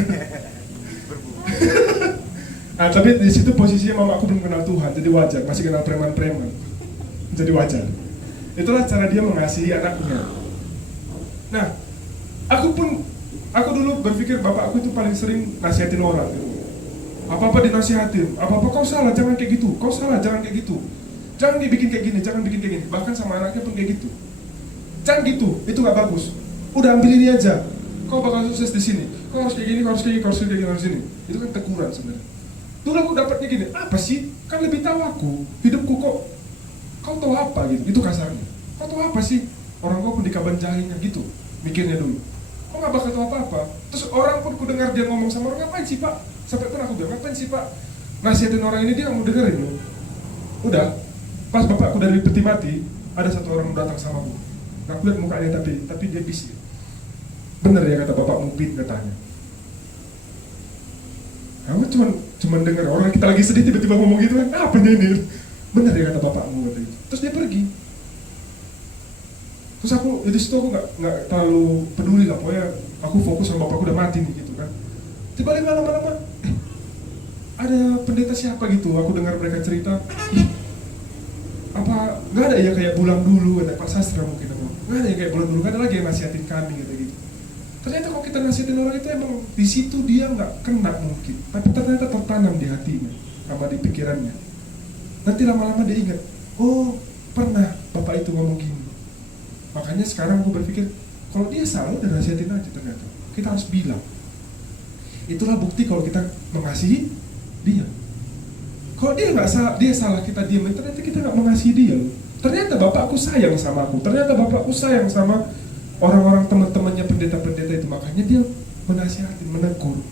Nah, tapi di situ posisinya mama aku belum kenal Tuhan, jadi wajar, masih kenal preman-preman. Jadi wajar. Itulah cara dia mengasihi anaknya. Nah, aku dulu berpikir bapak aku itu paling sering nasihatin orang gitu. Apa-apa dinasihatin, apa-apa kau salah, jangan kayak gitu, kau salah, jangan kayak gitu. Jangan dibikin kayak gini, jangan bikin kayak gini. Bahkan sama anaknya pun kayak gitu. Jangan gitu, itu gak bagus. Udah ambil ini aja, kau bakal sukses di sini. Kau harus kayak gini, kau harus kayak gini, kau harus kayak gini, harus sini. Itu kan teguran sebenarnya. Dulu aku dapatnya gini, apa sih? Kan lebih tahu aku, hidupku kok. Kau tahu apa gitu? Itu kasarnya. Kau tahu apa sih? Orang kau pun di kaban jahilnya gitu, mikirnya dulu. Kau gak bakal tahu apa-apa. Terus orang pun ku dengar dia ngomong sama orang, ngapain sih pak? Sampai pun aku bilang, ngapain sih pak? Nasihatin orang ini dia gak mau dengerin loh. Udah. Pas bapakku dari peti mati, ada satu orang datang sama aku. Aku lihat mukanya tapi dia bisik. Bener ya kata bapakmu Pin katanya. Kamu cuman dengar orang kita lagi sedih tiba-tiba ngomong gitu kan, apa ini? Bener ya kata bapakmu kata gitu. Terus dia pergi. Terus aku di situ aku nggak terlalu peduli lah, pokoknya aku fokus sama bapakku udah mati nih gitu kan. Tiba-tiba lama-lama, ada pendeta siapa gitu, aku dengar mereka cerita. Apa nggak ada ya kayak bulan dulu, ada Pak Sastra mungkin apa nggak ada ya kayak bulan dulu, nggak ada lagi yang nasihatin kami gitu. Ternyata kalau kita nasihatin orang itu emang di situ dia nggak kena mungkin, tapi ternyata tertanam di hatinya sama di pikirannya. Nanti lama-lama dia ingat, oh pernah bapak itu ngomong gini. Makanya sekarang aku berpikir kalau dia salah udah nasihatin aja, ternyata kita harus bilang. Itulah bukti kalau kita mengasihi dia. Kalau dia nggak salah, dia salah kita diam, ternyata kita nggak mengasihi dia. Ternyata bapakku sayang sama aku, ternyata bapakku sayang sama orang-orang teman-temannya pendeta-pendeta itu, makanya dia menasihati, menegur.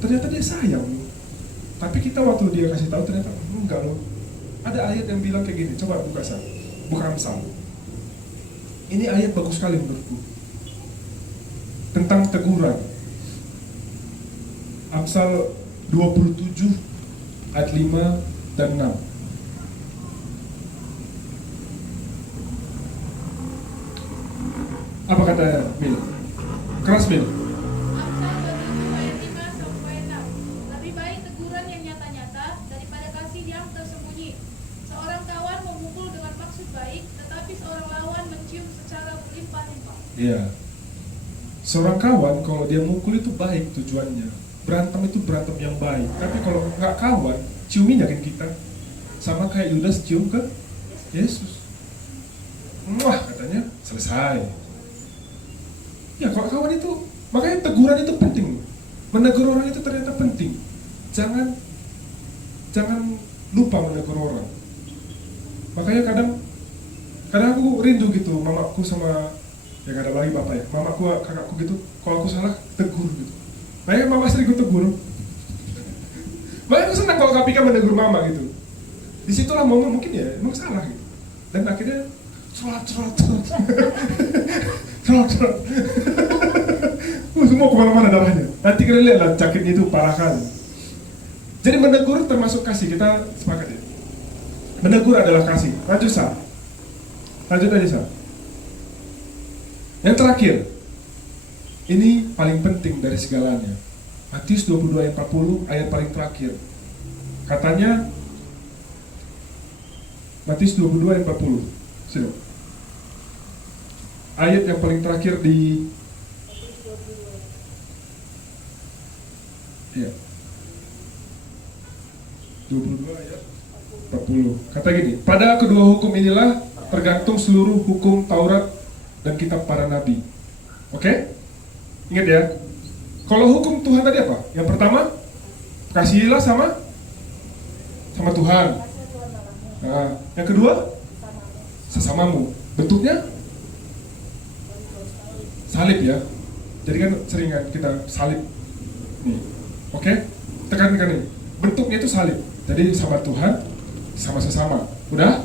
Ternyata dia sayang. Tapi kita waktu dia kasih tahu ternyata enggak loh. Ada ayat yang bilang kayak gini, coba buka Amsal. Ini ayat bagus sekali menurutku. Tentang teguran. Amsal 27 ayat 5 dan 6. Apa katanya, Bil? Keras, Bil. Amsal 27 ayat 5 sampai 6. Lebih baik teguran yang nyata-nyata daripada kasih yang tersembunyi. Seorang kawan memukul dengan maksud baik, tetapi seorang lawan mencium secara berlimpah-limpah. Iya. Seorang kawan kalau dia mukul itu baik tujuannya. Berantem itu berantem yang baik. Tapi kalau nggak kawan, ciumin yakin kita. Sama kayak Yudas cium ke Yesus. Wah katanya selesai. Ya kalau kawan itu, makanya teguran itu penting. Menegur orang itu ternyata penting. Jangan lupa menegur orang. Makanya kadang aku rindu gitu, mamaku sama ya gak ada lagi bapak ya, mamaku, kakakku gitu, kalau aku salah tegur gitu. Makanya mama sering gue tegur. Makanya aku senang kalau Kapika menegur mama gitu. Disitulah momen mungkin ya emang salah gitu. Dan akhirnya cerot. Semua kemana-mana darahnya. Nanti kalian lihat lah jaketnya itu parah kali. Jadi menegur termasuk kasih, kita sepakat ya. Menegur adalah kasih. Lanjut aja Sa. Yang terakhir, ini paling penting dari segalanya. Matius 22 ayat 40, ayat paling terakhir. Katanya Matius 22 ayat 40. Sini. ayat yang paling terakhir di ya, 22 ayat 40. Kata gini, pada kedua hukum inilah tergantung seluruh hukum Taurat dan kitab para nabi. Oke? Ingat ya. Kalau hukum Tuhan tadi apa? Yang pertama, kasihilah sama Tuhan. Nah, yang kedua, sesamamu. Bentuknya salib ya. Jadi kan sering kan kita salib nih. Oke? Tekan-tekan ini. Bentuknya itu salib. Jadi sama Tuhan, sama sesama. Udah?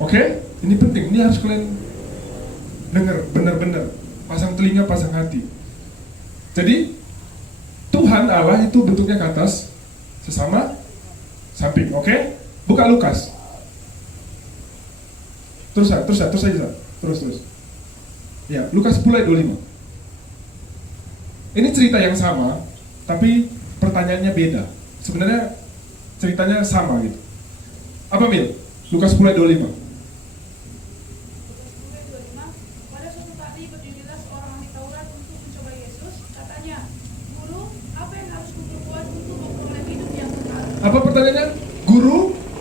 Oke? Ini penting. Ini harus kalian dengar benar-benar. Pasang telinga, pasang hati. Jadi Tuhan Allah itu bentuknya ke atas, sesama samping. Oke? Buka Lukas. Terus aja. Terus. Ya, Lukas 10 ayat 25. Ini cerita yang sama, tapi pertanyaannya beda. Sebenarnya ceritanya sama gitu. Apa Mil? Lukas 10 ayat 25. Pada suatu hari berdirilah seorang ahli Taurat untuk mencoba Yesus. Katanya, Guru, apa yang harus kuperbuat untuk memperoleh hidup yang kekal? Apa pertanyaannya? Guru,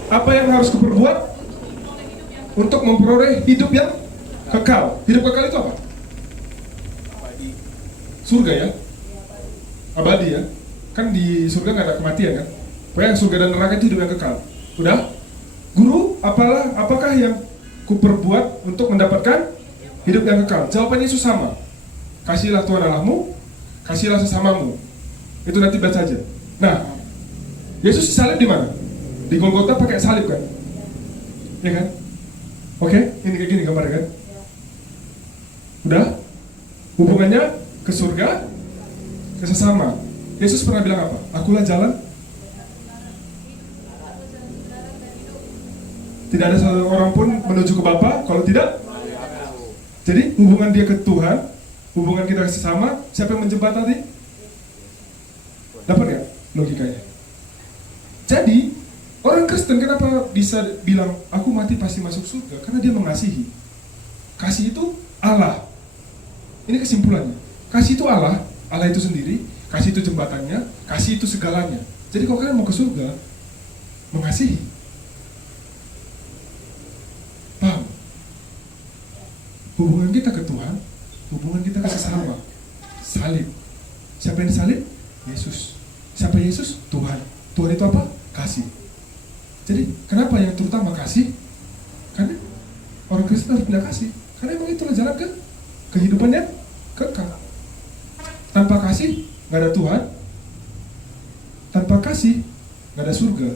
apa yang harus kuperbuat untuk memperoleh hidup yang kekal? Hidup kekal itu apa? Abadi. Surga ya? Abadi ya? Kan di surga nggak ada kematian kan? Pokoknya surga dan neraka itu hidup yang kekal. Udah? Guru, apakah yang kuperbuat untuk mendapatkan hidup yang kekal? Jawaban Yesus sama. Kasihilah Tuhan Allahmu, kasihilah sesamamu. Itu nanti baca aja. Nah, Yesus disalib di mana? Di Golgota pakai salib kan? Ya kan? Oke, ini kayak gini gambarnya kan? Udah? Hubungannya ke surga, ke sesama. Yesus pernah bilang apa? Akulah jalan. Tidak ada seorang pun menuju ke Bapa kalau tidak. Jadi hubungan dia ke Tuhan, hubungan kita ke sesama, siapa yang menjembatani? Dapat nggak logikanya? Jadi orang Kristen kenapa bisa bilang aku mati pasti masuk surga? Karena dia mengasihi. Kasih itu Allah. Ini kesimpulannya. Kasih itu Allah, Allah itu sendiri. Kasih itu jembatannya, kasih itu segalanya. Jadi kalau kalian mau ke surga, mengasihi. Paham? Hubungan kita ke Tuhan, hubungan kita ke sesama. Salib. Siapa yang disalib? Yesus. Siapa Yesus? Tuhan. Tuhan itu apa? Kasih. Jadi kenapa yang terutama kasih? Karena orang Kristen harus punya kasih. Karena emang itulah jalan ke kehidupannya kekal. Tanpa kasih nggak ada Tuhan. Tanpa kasih nggak ada surga.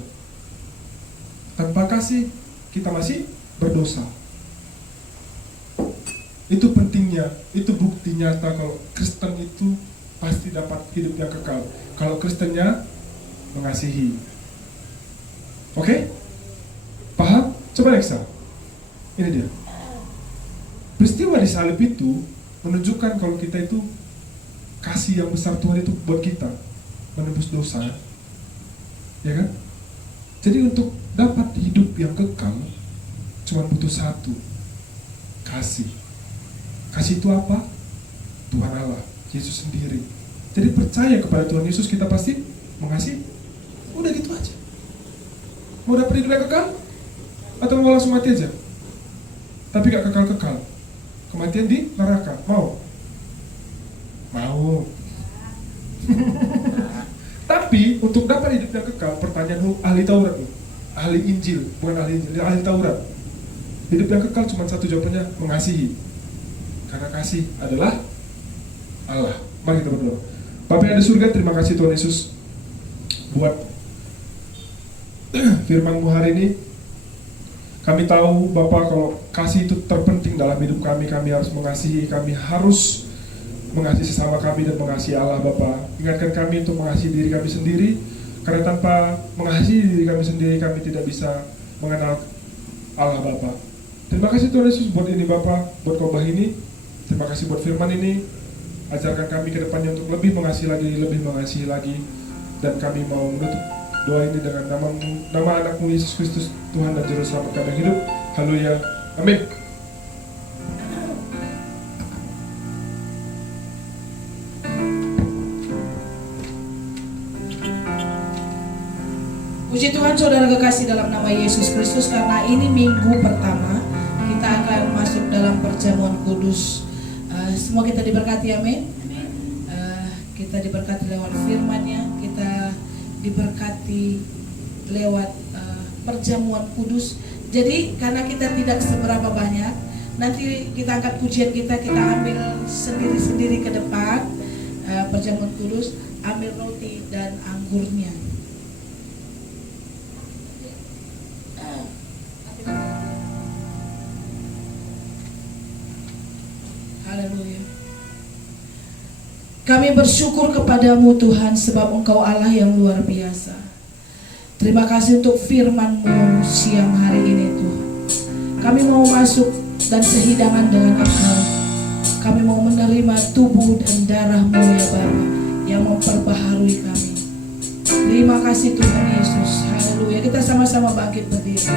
Tanpa kasih kita masih berdosa. Itu pentingnya, itu bukti nyata kalau Kristen itu pasti dapat hidup yang kekal. Kalau Kristennya mengasihi. Oke? Paham? Coba Reksa. Ini dia. Peristiwa di salib itu menunjukkan kalau kita itu kasih yang besar Tuhan itu buat kita menebus dosa. Ya kan? Jadi untuk dapat hidup yang kekal cuma butuh satu, kasih. Kasih itu apa? Tuhan Allah, Yesus sendiri. Jadi percaya kepada Tuhan Yesus, kita pasti mengasihi. Udah gitu aja. Mau dapat hidup yang kekal? Atau mau langsung mati aja? Tapi gak kekal-kekal. Kematian di neraka. Mau? Mau. Tapi untuk dapat hidup yang kekal, pertanyaan ahli Taurat nih. Ahli Injil, bukan ahli Injil, ahli Taurat. Hidup yang kekal cuma satu jawabannya, mengasihi. Karena kasih adalah Allah. Mari kita berdoa. Bapa yang ada di surga, terima kasih Tuhan Yesus buat firman-Mu hari ini. Kami tahu Bapa kalau kasih itu terpenting dalam hidup kami. Kami harus mengasihi, kami harus mengasihi sesama kami dan mengasihi Allah Bapa. Ingatkan kami untuk mengasihi diri kami sendiri. Karena tanpa mengasihi diri kami sendiri, kami tidak bisa mengenal Allah Bapa. Terima kasih Tuhan Yesus buat ini Bapa, buat khotbah ini. Terima kasih buat firman ini. Ajarkan kami ke depannya untuk lebih mengasihi lagi. Dan kami mau menutup doa ini dengan nama anakmu Yesus Kristus, Tuhan dan Juru Selamat kami hidup. Haleluya. Amin. Puji Tuhan saudara kekasih dalam nama Yesus Kristus, karena ini minggu pertama kita akan masuk dalam perjamuan kudus. Semua kita diberkati, amin. Kita diberkati lewat firman-Nya, kita diberkati lewat perjamuan kudus. Jadi karena kita tidak seberapa banyak, nanti kita angkat pujian kita ambil sendiri-sendiri ke depan. Perjamuan kudus, ambil roti dan anggurnya. Haleluya. Kami bersyukur kepadamu Tuhan, sebab Engkau Allah yang luar biasa. Terima kasih untuk firman-Mu siang hari ini Tuhan. Kami mau masuk dan sehidangan dengan Engkau. Kami mau menerima tubuh dan darah-Mu ya Bapa, yang memperbaharui kami. Terima kasih Tuhan Yesus. Haleluya. Kita sama-sama bangkit berdiri.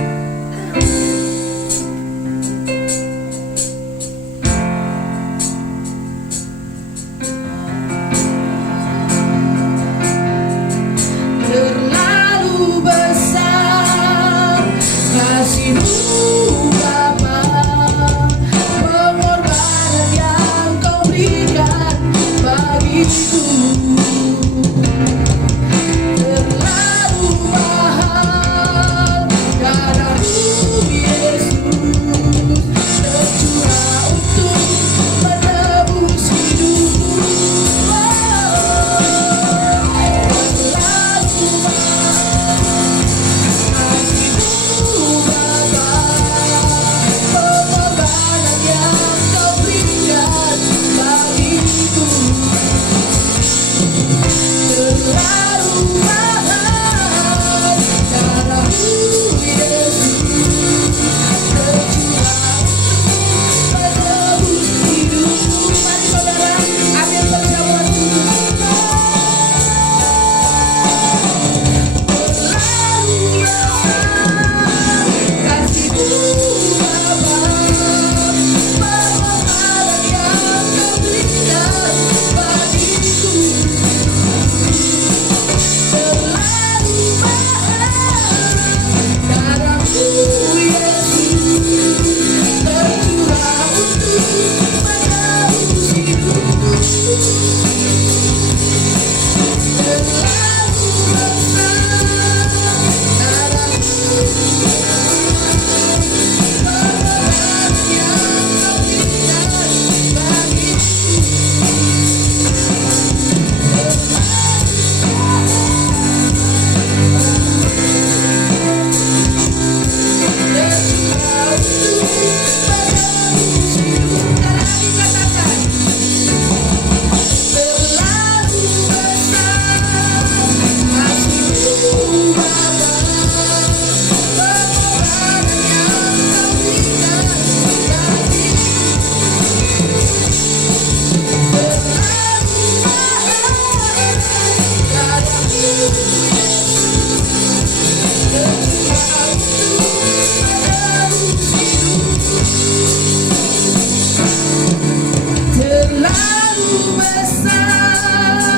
Terlalu besar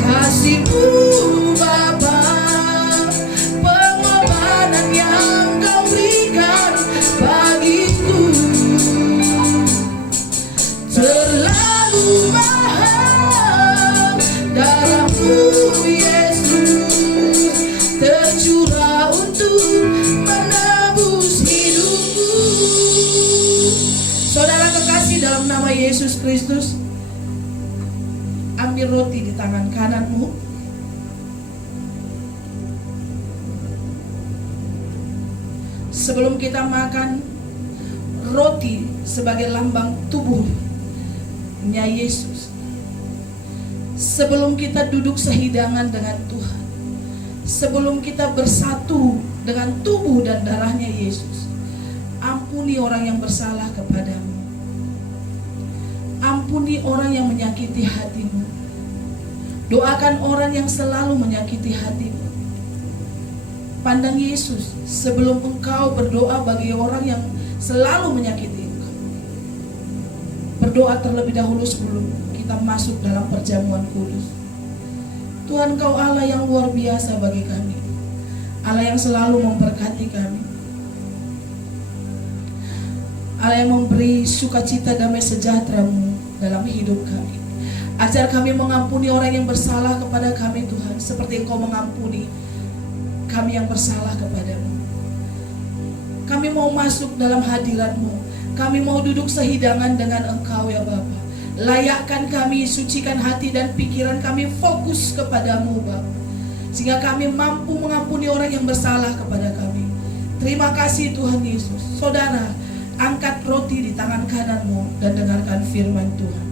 kasih-Mu Bapa, pengorbanan yang Kau berikan bagiku. Terlalu mahal darah-Mu Yesus, tercurah untuk menebus hidupku. Yesus Kristus, ambil roti di tangan kananmu. Sebelum kita makan roti sebagai lambang tubuhnya Yesus, sebelum kita duduk sehidangan dengan Tuhan, sebelum kita bersatu dengan tubuh dan darahnya Yesus, ampuni orang yang bersalah kepadamu. Ampuni orang yang menyakiti hatimu. Doakan orang yang selalu menyakiti hatimu. Pandang Yesus sebelum engkau berdoa bagi orang yang selalu menyakiti engkau. Berdoa terlebih dahulu sebelum kita masuk dalam perjamuan kudus. Tuhan, Engkau Allah yang luar biasa bagi kami. Allah yang selalu memberkati kami, Allah yang memberi sukacita damai sejahtera-Mu dalam hidup kami. Ajar kami mengampuni orang yang bersalah kepada kami Tuhan, seperti Engkau mengampuni kami yang bersalah kepadamu. Kami mau masuk dalam hadirat-Mu, kami mau duduk sehidangan dengan Engkau ya Bapa. Layakkan kami, sucikan hati dan pikiran kami fokus kepadamu Bapa, sehingga kami mampu mengampuni orang yang bersalah kepada kami. Terima kasih Tuhan Yesus. Saudara, angkat roti di tangan kananmu dan dengarkan firman Tuhan.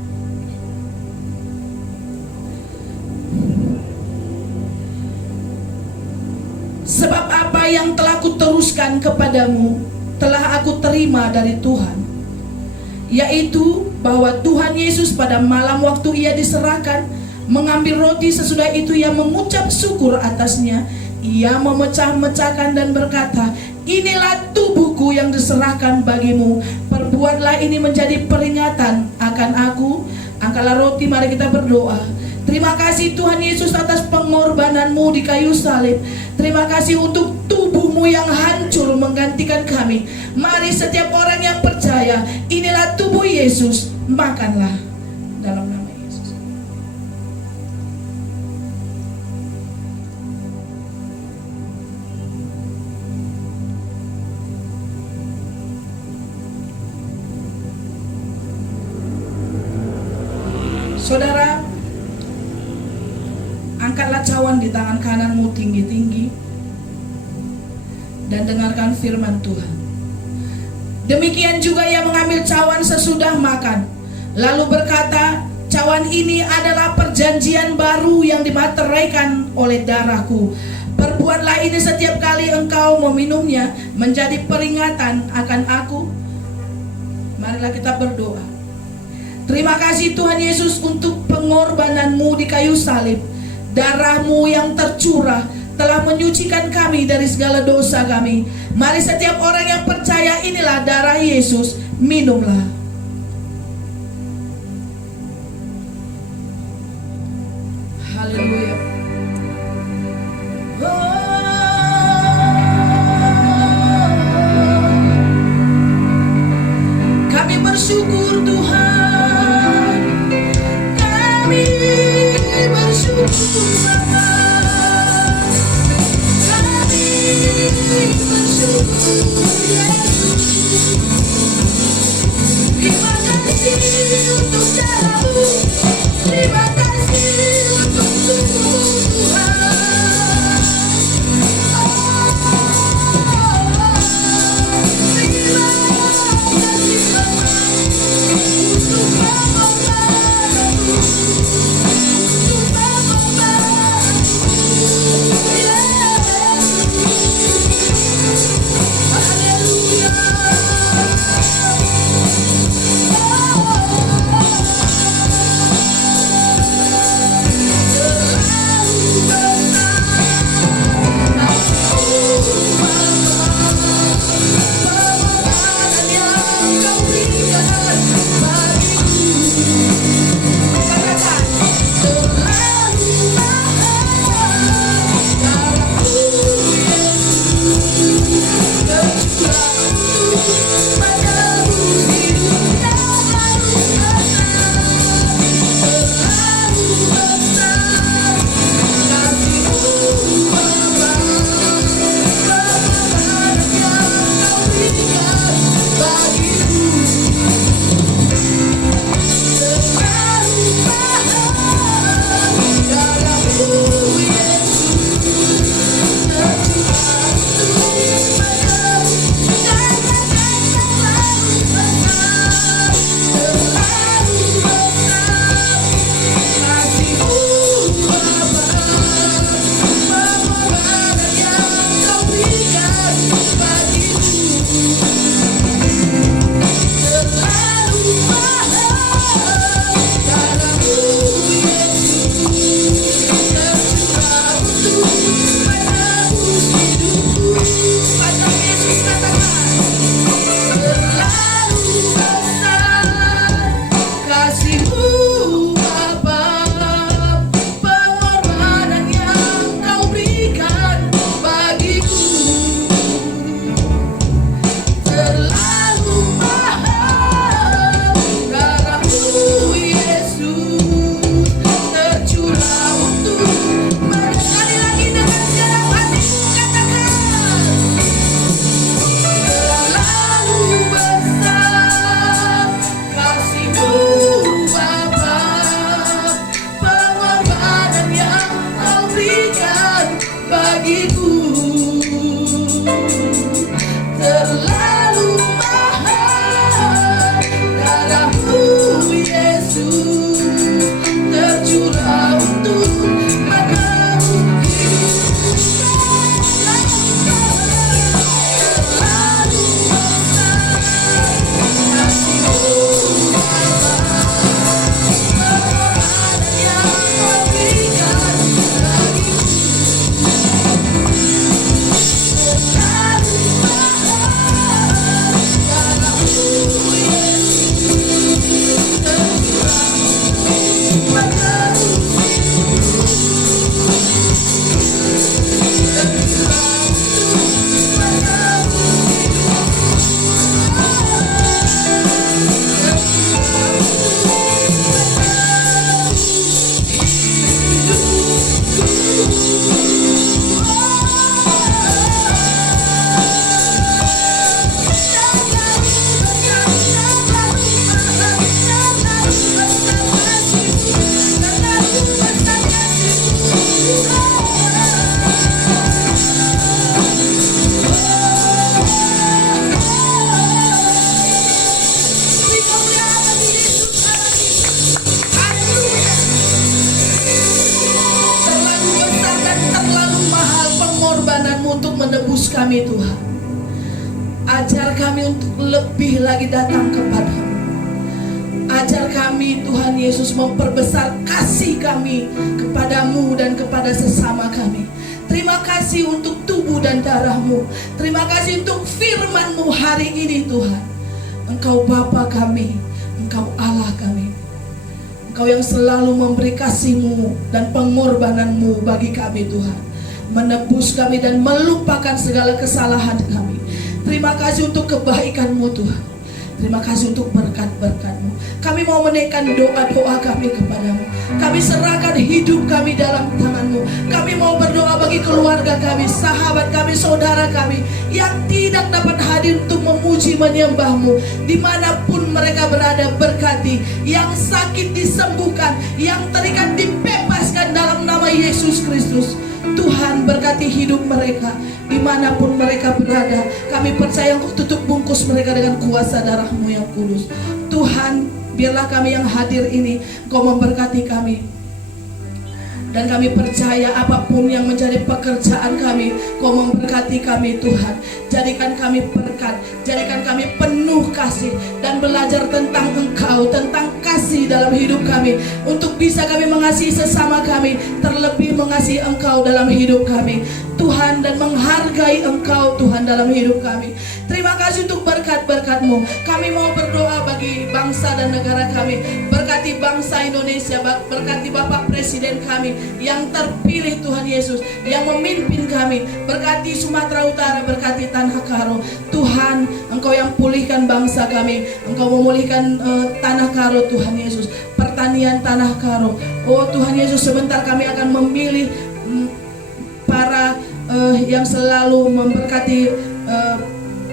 Sebab apa yang telah kuteruskan kepadamu telah aku terima dari Tuhan, yaitu bahwa Tuhan Yesus pada malam waktu ia diserahkan mengambil roti, sesudah itu ia mengucap syukur atasnya, ia memecah-mecahkan dan berkata, inilah tubuhku yang diserahkan bagimu, perbuatlah ini menjadi peringatan akan aku. Angkatlah roti, mari kita berdoa. Terima kasih Tuhan Yesus atas pengorbananmu di kayu salib. Terima kasih untuk tubuhmu yang hancur menggantikan kami. Mari setiap orang yang percaya, inilah tubuh Yesus, makanlah dalam nama Yesus. Saudara, angkatlah cawan di tangan kananmu tinggi-tinggi dan dengarkan firman Tuhan. Demikian juga ia mengambil cawan sesudah makan, lalu berkata, cawan ini adalah perjanjian baru yang dimateraikan oleh darahku. Perbuatlah ini setiap kali engkau meminumnya menjadi peringatan akan aku. Marilah kita berdoa. Terima kasih Tuhan Yesus untuk pengorbananmu di kayu salib. Darahmu yang tercurah telah menyucikan kami dari segala dosa kami. Mari setiap orang yang percaya, inilah darah Yesus, minumlah. Haleluya. Kami bersyukur Tuhan, kami bersyukur Bapa, kami bersyukur Yesus. Terima kasih untuk darah-Mu, terima kasih untuk tubuh Tuhan. Terima kasih Bapa untuk pengorbanan-Mu, untuk pengorbanan-Mu, Yesus. Haleluya. kami Tuhan. Ajar kami untuk lebih lagi datang kepadamu. Ajar kami Tuhan Yesus memperbesar kasih kami kepadamu dan kepada sesama kami. Terima kasih untuk tubuh dan darahmu. Terima kasih untuk firman-Mu hari ini Tuhan. Engkau Bapa kami, Engkau Allah kami. Engkau yang selalu memberi kasih-Mu dan pengorbanan-Mu bagi kami Tuhan. Menebus kami dan melupakan segala kesalahan kami. Terima kasih untuk kebaikan-Mu Tuhan. Terima kasih untuk berkat-berkat-Mu. Kami mau menaikkan doa-doa kami kepadamu. Kami serahkan hidup kami dalam tangan-Mu. Kami mau berdoa bagi keluarga kami, sahabat kami, saudara kami yang tidak dapat hadir untuk memuji menyembah-Mu. Dimanapun mereka berada, berkati. Yang sakit disembuhkan, yang terikat dibebaskan dalam nama Yesus Kristus. Tuhan berkati hidup mereka dimanapun mereka berada. Kami percaya Engkau tutup bungkus mereka dengan kuasa darah-Mu yang kudus. Tuhan, biarlah kami yang hadir ini Engkau memberkati kami. Dan kami percaya apapun yang menjadi pekerjaan kami, Kau memberkati kami Tuhan. Jadikan kami berkat, jadikan kami penuh kasih, dan belajar tentang Engkau, tentang kasih dalam hidup kami, untuk bisa kami mengasihi sesama kami, terlebih mengasihi Engkau dalam hidup kami Tuhan, dan menghargai Engkau Tuhan dalam hidup kami. Terima kasih untuk berkat-berkat-Mu. Kami mau berdoa bagi bangsa dan negara kami. Berkati bangsa Indonesia, berkati Bapak Presiden kami yang terpilih Tuhan Yesus, yang memimpin kami. Berkati Sumatera Utara, berkati Tanah Karo. Tuhan, Engkau yang pulihkan bangsa kami. Engkau memulihkan Tanah Karo Tuhan Yesus, pertanian Tanah Karo. Oh Tuhan Yesus, sebentar kami akan memilih para yang selalu memberkati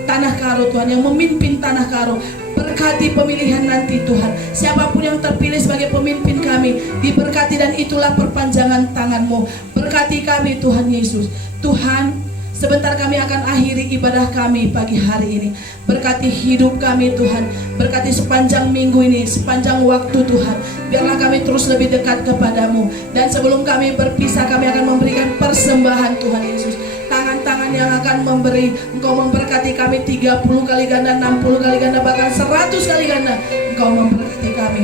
Tanah Karo Tuhan, yang memimpin Tanah Karo. Berkati pemilihan nanti Tuhan. Siapapun yang terpilih sebagai pemimpin kami, diberkati, dan itulah perpanjangan tangan-Mu. Berkati kami Tuhan Yesus. Tuhan, sebentar kami akan akhiri ibadah kami pagi hari ini. Berkati hidup kami Tuhan. Berkati sepanjang minggu ini, sepanjang waktu Tuhan. Biarlah kami terus lebih dekat kepadamu. Dan sebelum kami berpisah, kami akan memberikan persembahan Tuhan Yesus. Tangan-tangan yang akan memberi, Engkau memberkati kami 30 kali ganda, 60 kali ganda, bahkan 100 kali ganda. Engkau memberkati kami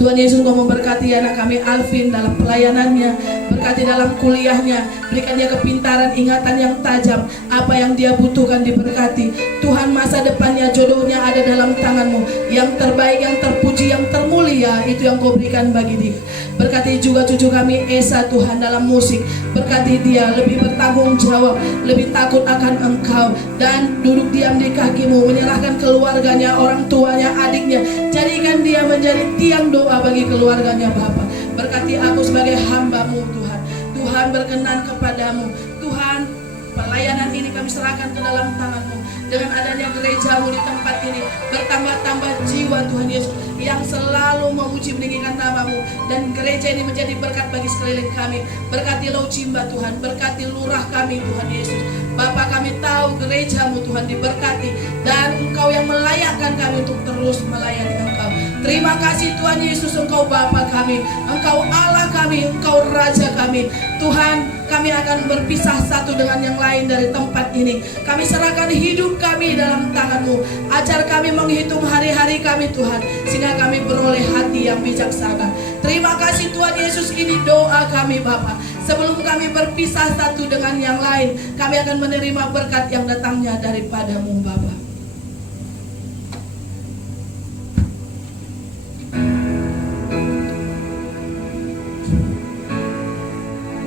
Tuhan Yesus. Engkau memberkati anak kami Alvin dalam pelayanannya, berkati dalam kuliahnya, berikan dia kepintaran, ingatan yang tajam. Apa yang dia butuhkan diberkati Tuhan. Masa depannya, jodohnya ada dalam tangan-Mu. Yang terbaik, yang terpuji, yang termulia, itu yang Kau berikan bagi dia. Berkati juga cucu kami Esa Tuhan dalam musik. Berkati dia lebih bertanggung jawab, lebih takut akan Engkau, dan duduk diam di kaki-Mu, menyerahkan keluarganya, orang tuanya, adiknya. Jadikan dia menjadi tiang doa bagi keluarganya Bapa. Berkati aku sebagai hamba-Mu Tuhan. Tuhan berkenan kepadamu Tuhan. Pelayanan ini kami serahkan ke dalam tangan-Mu. Dengan adanya gereja-Mu di tempat ini, bertambah-tambah jiwa Tuhan Yesus yang selalu memuji meninggikan nama-Mu. Dan gereja ini menjadi berkat bagi sekeliling kami. Berkati Laucimba Tuhan, berkati lurah kami Tuhan Yesus. Bapa, kami tahu gereja-Mu Tuhan diberkati, dan Engkau yang melayakkan kami untuk terus melayani Engkau. Terima kasih Tuhan Yesus, Engkau Bapa kami, Engkau Allah kami, Engkau Raja kami. Tuhan, kami akan berpisah satu dengan yang lain dari tempat ini. Kami serahkan hidup kami dalam tangan-Mu. Ajar kami menghitung hari-hari kami Tuhan, sehingga kami beroleh hati yang bijaksana. Terima kasih Tuhan Yesus, ini doa kami Bapa. Sebelum kami berpisah satu dengan yang lain, kami akan menerima berkat yang datangnya daripada-Mu Bapa.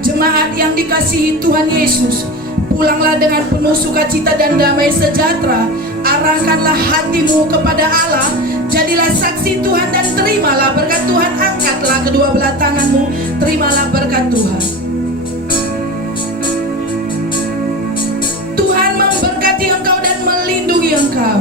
Jemaat yang dikasihi Tuhan Yesus, pulanglah dengan penuh sukacita dan damai sejahtera. Arahkanlah hatimu kepada Allah, jadilah saksi Tuhan, dan terimalah berkat Tuhan. Angkatlah kedua belah tanganmu, terimalah berkat Tuhan. Tuhan memberkati engkau dan melindungi engkau.